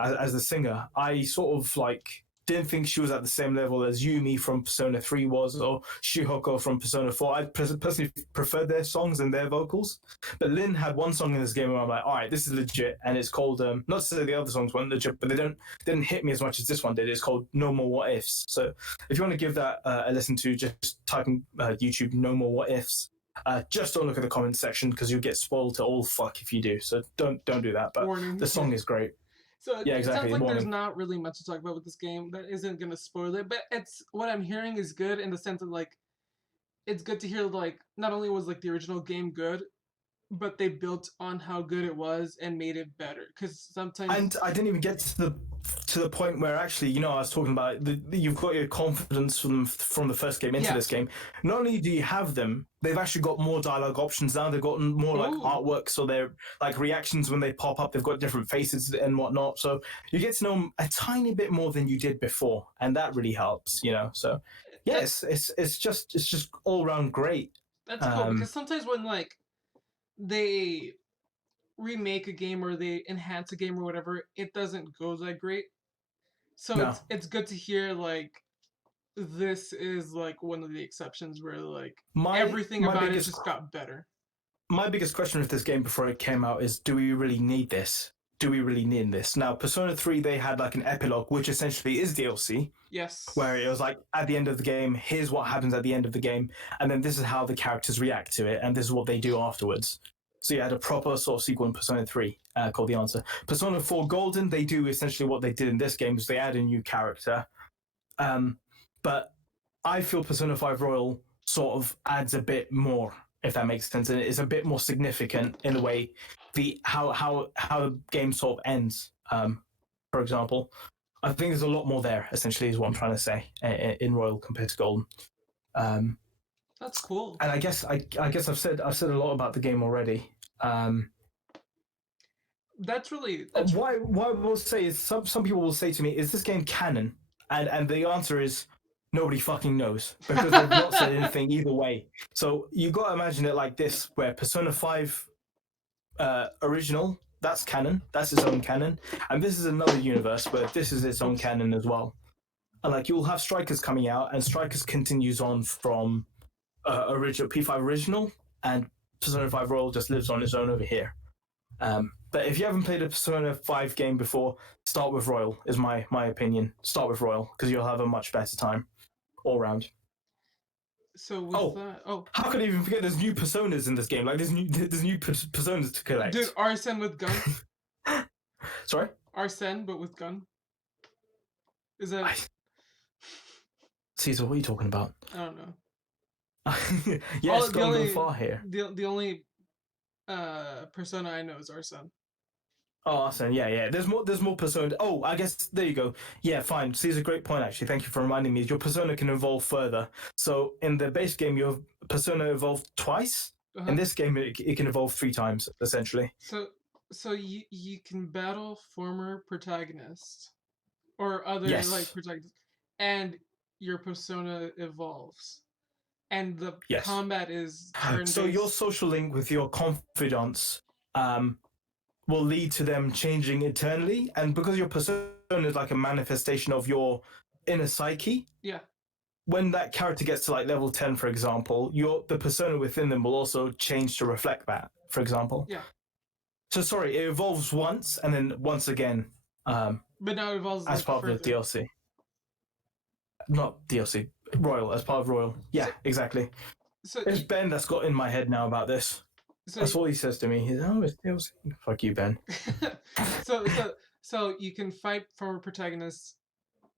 as the singer, I sort of like didn't think she was at the same level as Yumi from Persona 3 was, or Shihoko from Persona 4. I personally preferred their songs and their vocals. But Lynn had one song in this game where I'm like, all right, this is legit. And it's called, not to say the other songs weren't legit, but they didn't hit me as much as this one did. It's called No More What Ifs. So if you want to give that a listen to, just type in YouTube No More What Ifs. Just don't look at the comment section because you'll get spoiled to all fuck if you do. So don't do that. But Warning. The song is great. So yeah, exactly. It sounds like there's not really much to talk about with this game. That isn't going to spoil it, but it's what I'm hearing is good in the sense of like, it's good to hear like not only was like the original game good, but they built on how good it was and made it better. Because sometimes, and I didn't even get to the point where actually, you know, I was talking about you've got your confidence from the first game into this game. Not only do you have them, they've actually got more dialogue options now. They've got more like artwork, so they're like reactions when they pop up. They've got different faces and whatnot, so you get to know them a tiny bit more than you did before, and that really helps, you know. So yes, it's just all around great. That's cool because sometimes when like they remake a game or they enhance a game or whatever, it doesn't go that great. So it's good to hear like this is like one of the exceptions where like everything about it just got better. My biggest question with this game before it came out is, do we really need this? Do we really need this? Now, Persona 3, they had like an epilogue, which essentially is DLC. Yes. Where it was like, at the end of the game, here's what happens at the end of the game, and then this is how the characters react to it, and this is what they do afterwards. So you had a proper sort of sequel in Persona 3 called The Answer. Persona 4 Golden, they do essentially what they did in this game, is they add a new character. But I feel Persona 5 Royal sort of adds a bit more, if that makes sense, and it's a bit more significant in the way how the game sort of ends. For example, I think there's a lot more there. Essentially, is what I'm trying to say in Royal compared to Golden. That's cool. And I guess I've said a lot about the game already. That's why I will say is some people will say to me, "Is this game canon?" And the answer is nobody fucking knows, because they've not said anything either way. So you got to imagine it like this, where Persona 5 original, that's canon, that's its own canon, and this is another universe where this is its own canon as well. And like you'll have Strikers coming out, and Strikers continues on from original P5 original, and Persona 5 Royal just lives on its own over here. But if you haven't played a Persona 5 game before, start with Royal, is my opinion. Start with Royal, because you'll have a much better time all round. So with that, how could I even forget? There's new personas in this game. Like there's new personas to collect. Dude, Arsene with gun. Sorry, Arsene, but with gun. Is that? Cesar, what are you talking about? I don't know. Yes, go far here. The only persona I know is Arsene. Oh, Arsene, yeah. There's more persona. Oh, I guess there you go. Yeah, fine. Cesar, great point actually. Thank you for reminding me. Your persona can evolve further. So in the base game, your persona evolved twice. Uh-huh. In this game, it can evolve 3 times essentially. So you can battle former protagonists or other like protagonists, and your persona evolves. And the combat is turn-based. So your social link with your confidants will lead to them changing eternally, and because your persona is like a manifestation of your inner psyche. Yeah. When that character gets to like level 10, for example, the persona within them will also change to reflect that, for example. Yeah. So sorry, it evolves once and then once again. But now it evolves as part of the DLC. Not DLC. Royal, as part of Royal. Yeah, so, it's Ben that's got in my head now about this. That's all he says to me. He's it's DLC. Fuck you, Ben. So you can fight former protagonists.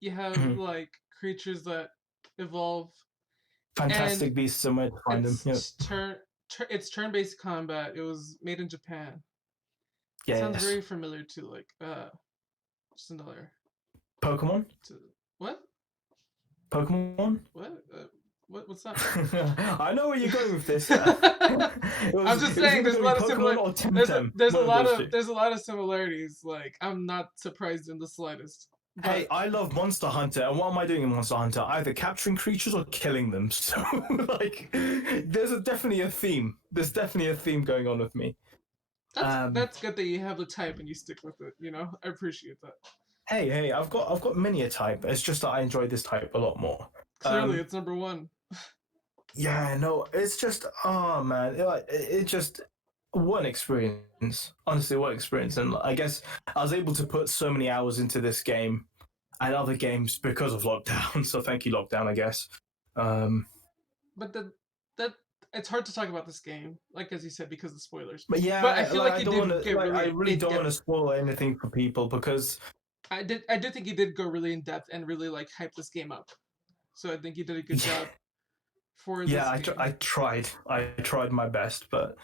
You have like creatures that evolve. Fantastic beasts, somewhere to find them. Yep. It's turn-based combat. It was made in Japan. Yeah. Sounds very familiar to like just another Pokemon. What? Pokemon? What's that? I know where you're going with this. I'm just saying there's a lot of similarities. There's a lot of similarities. Like I'm not surprised in the slightest. But... Hey, I love Monster Hunter, and what am I doing in Monster Hunter? Either capturing creatures or killing them. So like there's definitely a theme. There's definitely a theme going on with me. That's good that you have the type and you stick with it, you know? I appreciate that. Hey, I've got many a type. It's just that I enjoy this type a lot more. Clearly, it's number 1. Yeah, no, it's just, oh man, it just, what an experience. Honestly, what experience. And I guess I was able to put so many hours into this game and other games because of lockdown. So thank you, lockdown, I guess. But it's hard to talk about this game, like as you said, because of spoilers. But yeah, but I feel like I really don't want to spoil anything for people because I do think you did go really in depth and really like hype this game up. So I think you did a good job for this game. I tried my best, but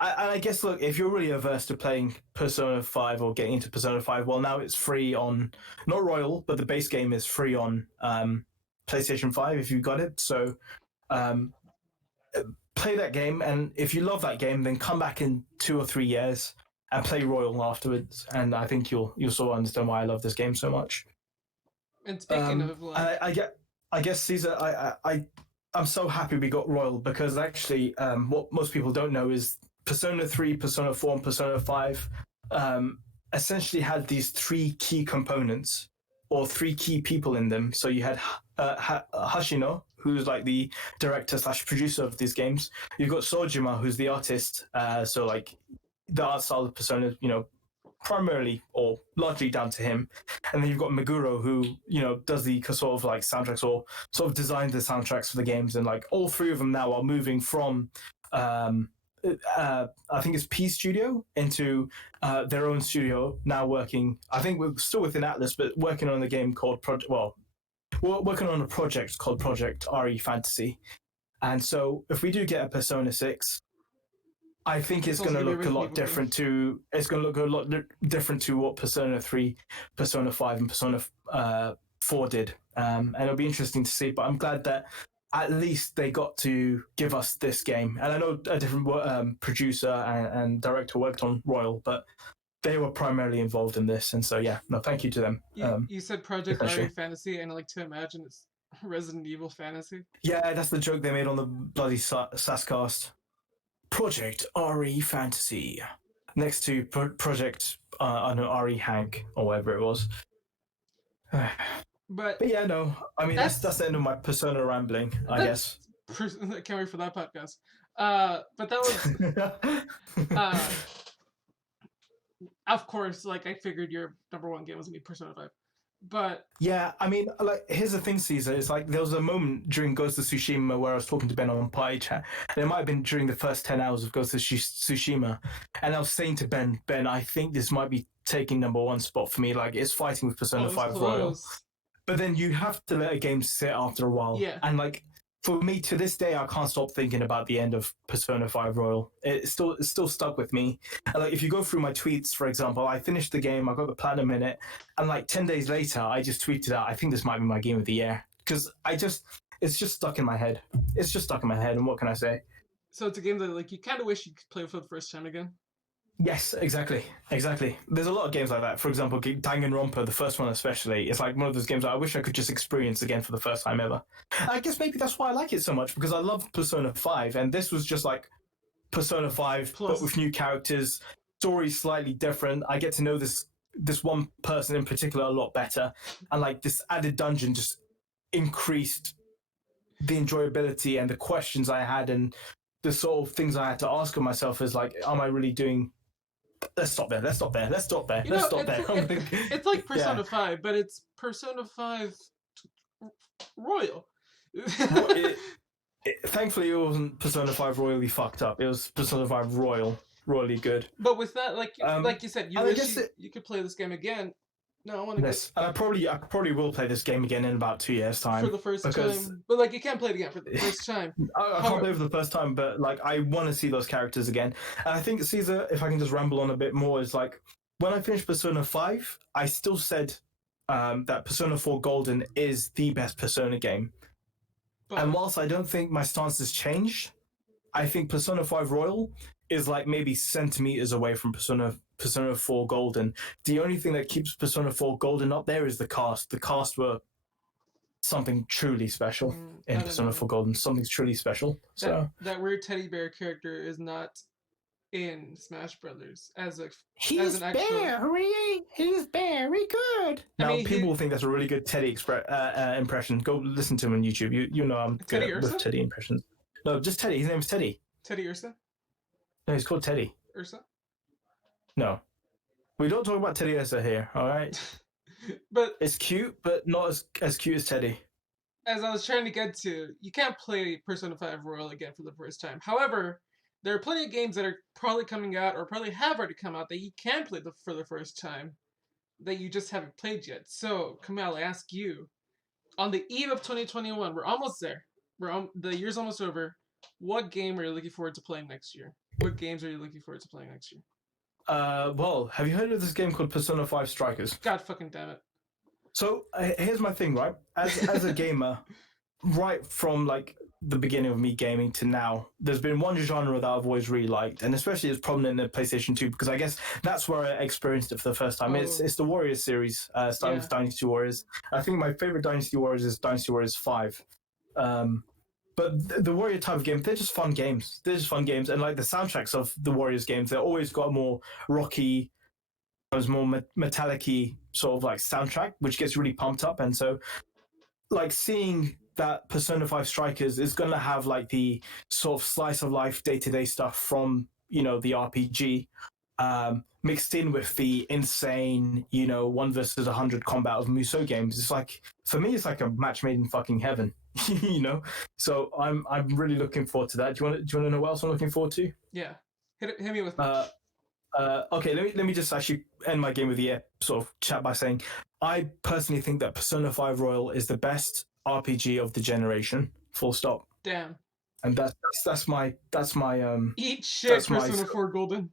I guess look, if you're really averse to playing Persona 5 or getting into Persona 5, well, now it's free on not Royal, but the base game is free on PlayStation 5 if you got it. So play that game, and if you love that game, then come back in 2 or 3 years and play Royal afterwards, and I think you'll sort of understand why I love this game so much. And speaking of like, I guess Cesar, I'm so happy we got Royal because actually, what most people don't know is Persona 3, Persona 4, and Persona 5 essentially had these 3 key components or 3 key people in them. So you had Hashino, who's like the director / producer of these games. You've got Sojima, who's the artist. So like the art style of Persona, primarily or largely down to him. And then you've got Meguro, who, does the sort of like soundtracks or sort of designed the soundtracks for the games. And like all 3 of them now are moving from I think it's P Studio into their own studio now working. I think we're still within Atlas, but working on a game called we're working on a project called Project RE Fantasy. And so if we do get a Persona 6, I think it's going to look a lot different to what Persona 3, Persona 5, and Persona 4 did. And it'll be interesting to see. But I'm glad that at least they got to give us this game. And I know a different producer and director worked on Royal, but they were primarily involved in this. And so, yeah, no, thank you to them. You said Project RE Fantasy, and I like to imagine it's Resident Evil Fantasy. Yeah, that's the joke they made on the bloody SAScast. Project RE Fantasy. Next to Project, I don't know, RE Hank, or whatever it was. But yeah, no. I mean, that's the end of my Persona rambling, I guess. I can't wait for that podcast. But that was... of course, like, I figured your number one game was going to be Persona 5. But yeah, I mean, like, here's the thing, Cesar. It's like there was a moment during Ghost of Tsushima where I was talking to Ben on Party Chat, and it might have been during the first 10 hours of Ghost of Tsushima, and I was saying to Ben, I think this might be taking number one spot for me. Like, it's fighting with Persona 5 Royal. But then you have to let a game sit after a while. Yeah. And like, for me, to this day, I can't stop thinking about the end of Persona 5 Royal. It's still stuck with me. And like, if you go through my tweets, for example, I finished the game, I got the platinum in it, and like 10 days later, I just tweeted out, I think this might be my game of the year. Because it's just stuck in my head. It's just stuck in my head, and what can I say? So it's a game that, like, you kind of wish you could play for the first time again? Yes, exactly. There's a lot of games like that. For example, Danganronpa, the first one especially, it's like one of those games that I wish I could just experience again for the first time ever. I guess maybe that's why I like it so much, because I love Persona 5, and this was just like Persona 5, but with new characters, stories slightly different. I get to know this one person in particular a lot better, and like this added dungeon just increased the enjoyability and the questions I had, and the sort of things I had to ask of myself is like, am I really doing... Let's stop there. It's like Persona 5, but it's Persona 5 Royal. Thankfully, it wasn't Persona 5 royally fucked up. It was Persona 5 royally good. But with that, like you said, you wish you could play this game again. No, I want to. Yes, and I probably will play this game again in about 2 years' time for the first time. But like, you can't play it again for the first time. I can't play it for the first time, but like, I want to see those characters again. And I think, Cesar, if I can just ramble on a bit more, is like, when I finished Persona 5, I still said that Persona 4 Golden is the best Persona game. And whilst I don't think my stance has changed, I think Persona 5 Royal is like maybe centimeters away from Persona 4 Golden. The only thing that keeps Persona 4 Golden up there is the cast. The cast were something truly special in Persona 4 Golden. Something truly special. That weird teddy bear character is not in Smash Brothers he's very good. Now, people think that's a really good Teddy impression. Go listen to him on YouTube. You know I'm good with Teddy impressions. No, just Teddy. His name's Teddy. Teddy Ursa? No, he's called Teddy. Ursa? No. We don't talk about Teddy Ursa here, alright? But it's cute, but not as cute as Teddy. As I was trying to get to, you can't play Persona 5 Royal again for the first time. However, there are plenty of games that are probably coming out, or probably have already come out, that you can play for the first time, that you just haven't played yet. So, Kumail, I ask you, on the eve of 2021, we're almost there. The year's almost over. What game are you looking forward to playing next year? What games are you looking forward to playing next year? Well, have you heard of this game called Persona 5 Strikers? God fucking damn it. So, here's my thing, right? As a gamer, right from like the beginning of me gaming to now, there's been one genre that I've always really liked, and especially it's prominent in the PlayStation 2, because I guess that's where I experienced it for the first time. It's the Warriors series, starting with Dynasty Warriors. I think my favorite Dynasty Warriors is Dynasty Warriors 5. But the Warrior type of game, they're just fun games. And like the soundtracks of the Warriors games, they're always got a more rocky, more metallic-y sort of like soundtrack, which gets really pumped up. And so, like, seeing that Persona 5 Strikers is going to have like the sort of slice of life day-to-day stuff from, the RPG, mixed in with the insane, 1 versus 100 combat of Musou games. It's like, for me, it's like a match made in fucking heaven. you know. So I'm really looking forward to that. Do you want to know what else I'm looking forward to? Yeah, hit me with. Okay, let me just actually end my game with the sort of chat by saying I personally think that Persona 5 Royal is the best RPG of the generation. Full stop. Damn. And that's my Eat shit, my Persona 4 Golden.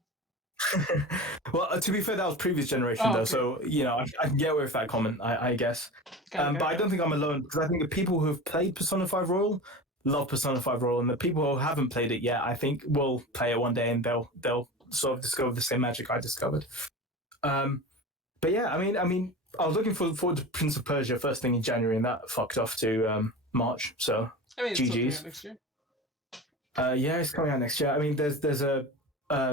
Well, to be fair, that was previous generation though, okay. so you know I can get away with that comment, I guess. But I don't think I'm alone, because I think the people who have played Persona 5 Royal love Persona 5 Royal, and the people who haven't played it yet, I think will play it one day and they'll sort of discover the same magic I discovered. But yeah, I mean, I was looking forward to Prince of Persia first thing in January, and that fucked off to March. So I mean, GG's. Next year. Yeah, it's coming out next year. I mean, there's a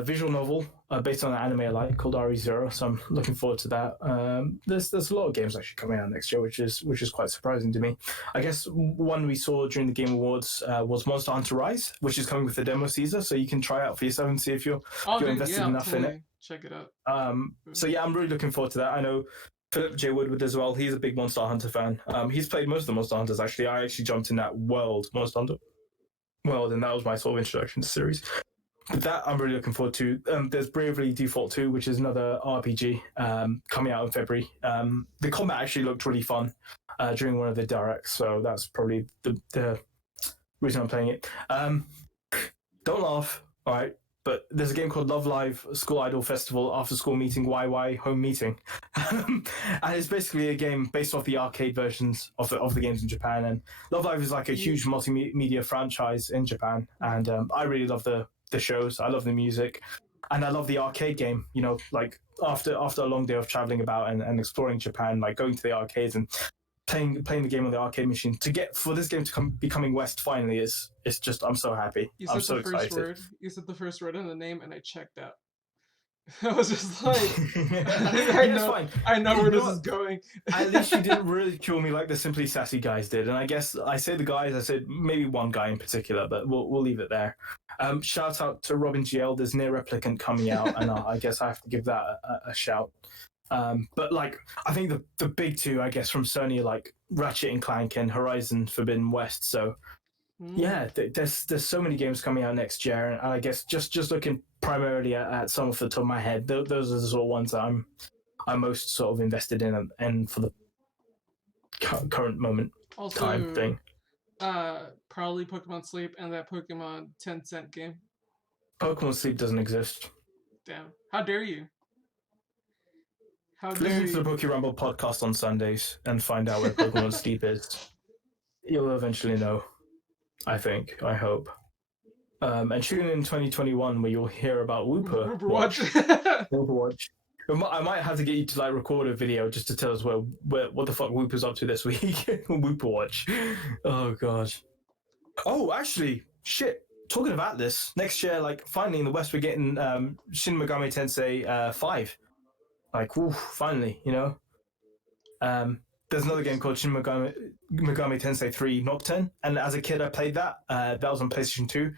visual novel based on an anime I like called RE0, so I'm looking forward to that. There's a lot of games actually coming out next year, which is quite surprising to me. I guess one we saw during the Game Awards was Monster Hunter Rise, which is coming with the demo Cesar, so you can try out for yourself and see if you're invested enough in it. Check it out. So yeah, I'm really looking forward to that. I know Philip J. Woodward as well. He's a big Monster Hunter fan. He's played most of the Monster Hunters actually. I actually jumped in that Monster Hunter world, and that was my sort of introduction to the series. But that I'm really looking forward to. There's Bravely Default 2, which is another RPG coming out in February. The combat actually looked really fun during one of the directs, so that's probably the reason I'm playing it. Don't laugh, all right? But there's a game called Love Live School Idol Festival After School Meeting YY Home Meeting. And it's basically a game based off the arcade versions of the games in Japan. And Love Live is like a huge multimedia franchise in Japan. And I really love the shows. I love the music. And I love the arcade game, you know, like after a long day of traveling about and exploring Japan, like going to the arcades and playing the game on the arcade machine, for this game to be coming west finally is just, I'm so happy. I'm so excited. You said the first word in the name and I checked out. I was just like, I know where this is going. At least you didn't ridicule me like the Simply Sassy guys did. And I guess I say the guys, I said maybe one guy in particular, but we'll leave it there. Shout out to Robin GL. There's Near Replicant coming out, and I guess I have to give that a shout. But like, I think the big two, I guess, from Sony are like Ratchet and Clank and Horizon Forbidden West. So yeah, there's so many games coming out next year, and I guess just looking primarily at some off the top of my head, those are the sort of ones that I'm most sort of invested in, and for the current moment also, time thing. Probably Pokemon Sleep and that Pokemon 10-cent game. Pokemon Sleep doesn't exist. Damn! How dare you? Listen to the Poke Rumble podcast on Sundays and find out where Pokemon Sleep is. You'll eventually know. I think. I hope. And tune in 2021 where you'll hear about Wooper Watch. Wooper Watch. I might have to get you to like record a video just to tell us what the fuck Wooper's up to this week. Wooper Watch. Oh god. Oh, actually, shit. Talking about this, next year, like finally in the West, we're getting Shin Megami Tensei 5. Like, woo, finally, you know. There's another game called Shin Megami Tensei 3 Nocturne, and as a kid I played that. That was on PlayStation 2,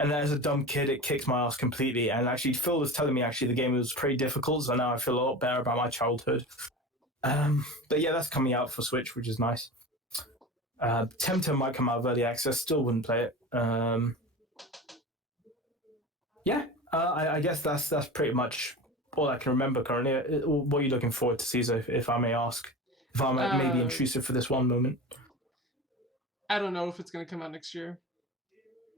and as a dumb kid it kicked my ass completely. And actually Phil was telling me the game was pretty difficult, so now I feel a lot better about my childhood. But yeah, that's coming out for Switch, which is nice. Temtem might come out of early access, still wouldn't play it. I guess that's pretty much all I can remember currently. What are you looking forward to, Cesar, if I may ask? If I'm maybe intrusive for this one moment. I don't know if it's going to come out next year.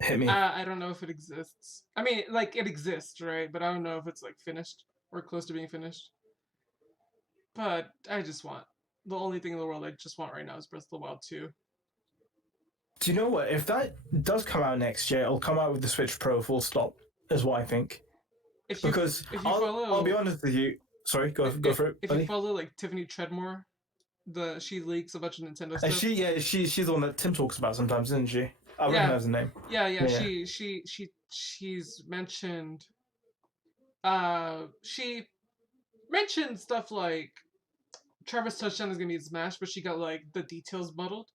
Hit me. I don't know if it exists. I mean, like, it exists, right? But I don't know if it's, like, finished or close to being finished. But the only thing in the world I just want right now is Breath of the Wild 2. Do you know what? If that does come out next year, it'll come out with the Switch Pro full stop, is what I think. I'll be honest with you. Sorry, go for it. If you follow like Tiffany Treadmore, she leaks a bunch of Nintendo stuff. She's the one that Tim talks about sometimes, isn't she? I recognize the name. Yeah. She's mentioned. She mentioned stuff like Travis Touchdown is gonna be in Smash, but she got like the details muddled.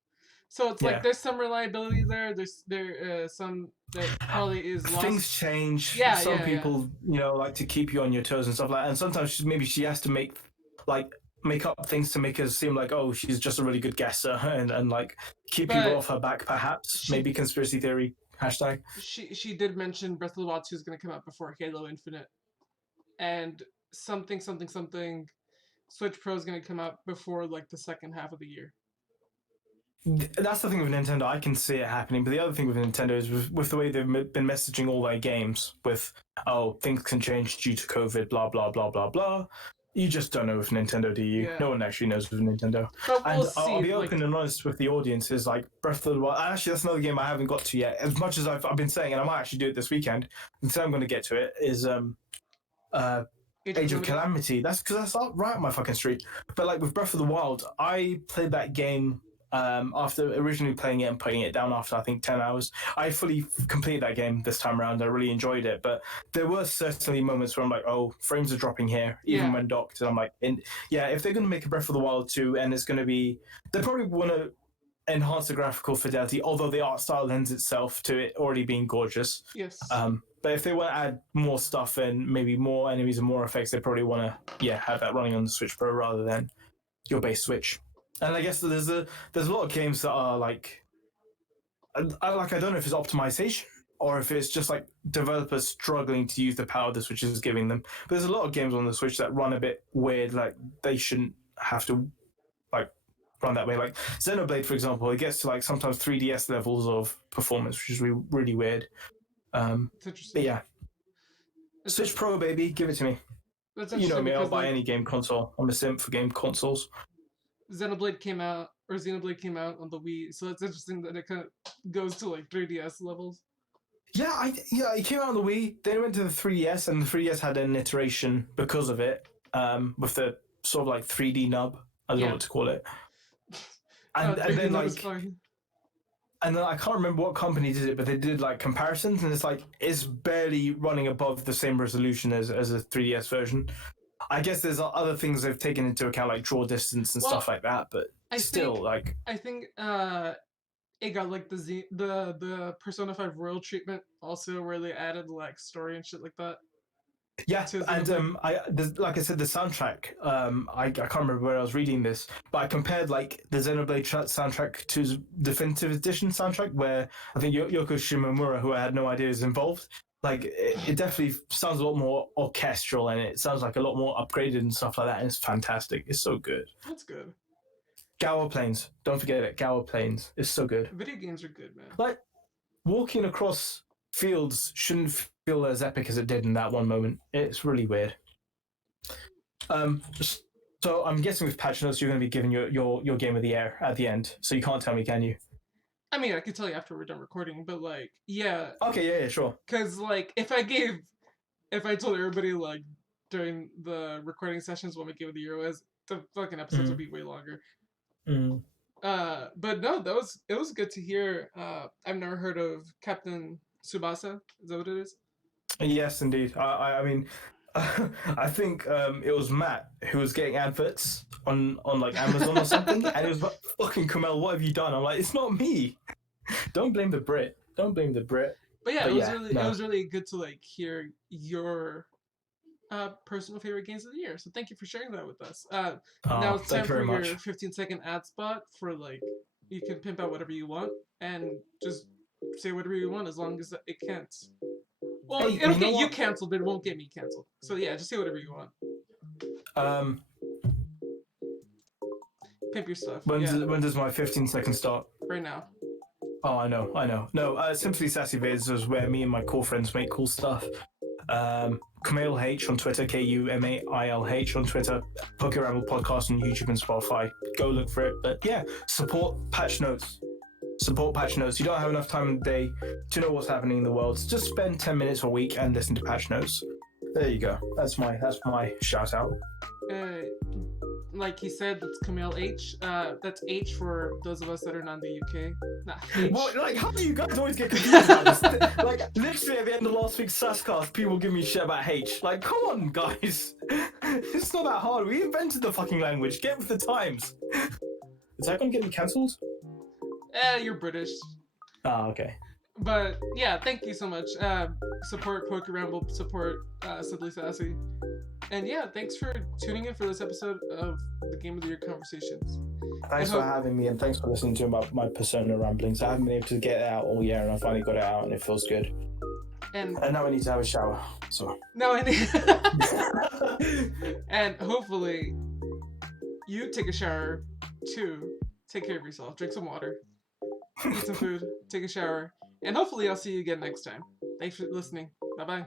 So it's like there's some reliability there. There's some that probably is lost. Things change. Some people, like to keep you on your toes and stuff like that. And sometimes maybe she has to make like make up things to make us seem like, oh, she's just a really good guesser and like keep people off her back, perhaps. Maybe conspiracy theory hashtag. She did mention Breath of the Wild 2 is going to come out before Halo Infinite, and something Switch Pro is going to come out before like the second half of the year. That's the thing with Nintendo. I can see it happening, but the other thing with Nintendo is with the way they've been messaging all their games with, oh, things can change due to COVID, blah blah blah blah blah. You just don't know with Nintendo, do you? Yeah. No one actually knows with Nintendo. But we'll see. I'll be open and honest with the audience. Is like Breath of the Wild. Actually, that's another game I haven't got to yet. As much as I've been saying, and I might actually do it this weekend. And so I'm going to get to it. Is Age of Calamity. That's because that's right up my fucking street. But like with Breath of the Wild, I played that game after originally playing it and putting it down after I think 10 hours. I fully completed that game this time around. I really enjoyed it, but there were certainly moments where I'm like, oh, frames are dropping here, even when docked. And I'm like, if they're going to make a Breath of the Wild 2 and it's going to be, they probably want to enhance the graphical fidelity, although the art style lends itself to it already being gorgeous. Yes. But if they want to add more stuff and maybe more enemies and more effects, they probably want to have that running on the Switch Pro rather than your base Switch. And I guess there's a lot of games that are like I don't know if it's optimization or if it's just like developers struggling to use the power the Switch is giving them. But there's a lot of games on the Switch that run a bit weird, like they shouldn't have to like run that way. Like Xenoblade, for example, it gets to like sometimes 3DS levels of performance, which is really weird. It's interesting. But yeah, Switch Pro, baby, give it to me. You know me, I'll buy any game console. I'm a simp for game consoles. Xenoblade came out on the Wii, so it's interesting that it kind of goes to like 3DS levels. Yeah, it came out on the Wii. Then it went to the 3DS, and the 3DS had an iteration because of it, with the sort of like 3D nub. I don't know what to call it. And then like, and then I can't remember what company did it, but they did like comparisons, and it's like it's barely running above the same resolution as a 3DS version. I guess there's other things they've taken into account, like draw distance and stuff like that, but I think it got like the Persona 5 Royal treatment also, where they added like story and shit like that. Yeah, and like I said, the soundtrack. I can't remember where I was reading this, but I compared like the Xenoblade soundtrack to Definitive Edition soundtrack, where I think Yoko Shimomura, who I had no idea is involved. Like it definitely sounds a lot more orchestral, and it sounds like a lot more upgraded and stuff like that. And it's fantastic. It's so good. That's good. Gower Plains. Don't forget it. Gower Plains. It's so good. Video games are good, man. Like walking across fields shouldn't feel as epic as it did in that one moment. It's really weird. So I'm guessing with patch notes, you're going to be giving your game of the year at the end. So you can't tell me, can you? I mean, I could tell you after we're done recording, but like, yeah. Okay, yeah, sure. Because like, if I told everybody like during the recording sessions what my game of the year was, the fucking episodes would be way longer. But no, it was good to hear. I've never heard of Captain Tsubasa. Is that what it is? Yes, indeed. I mean, I think it was Matt who was getting adverts on like Amazon or something, and it was like, fucking Kumail, what have you done? I'm like, it's not me. Don't blame the Brit. But yeah, it was really good to like hear your personal favorite games of the year. So thank you for sharing that with us. Now it's time for your 15-second ad spot for like, you can pimp out whatever you want and just say whatever you want as long as it can't. Well, hey, it'll get you canceled, but it won't get me canceled. So yeah, just say whatever you want. Pimp your stuff. When does my 15-second start? Right now. Oh, I know. No, Simply Sassy Vids is where me and my cool friends make cool stuff. Kumailh H on Twitter, Kumailh on Twitter, Poké Ramble Podcast on YouTube and Spotify. Go look for it. But yeah, support patch notes. You don't have enough time in the day to know what's happening in the world. Just spend 10 minutes a week and listen to patch notes. There you go. That's my shout out. Like he said, that's Kumailh H. That's H for those of us that are not in the UK. Not H. What? Like, how do you guys always get confused about this? Like, literally at the end of last week's Sasscast, people give me shit about H. Like, come on, guys. It's not that hard. We invented the fucking language. Get with the times. Is that going to get me cancelled? You're British. Oh, okay. But yeah, thank you so much. Support Poké Ramble, support Simply Sassy, And yeah, thanks for tuning in for this episode of the Game of the Year Conversations. Thanks for having me, and thanks for listening to my Persona ramblings. I haven't been able to get it out all year, and I finally got it out, and it feels good. And now I need to have a shower. So now I need. And hopefully, you take a shower too. Take care of yourself. Drink some water. Eat some food. Take a shower. And hopefully, I'll see you again next time. Thanks for listening. Bye bye.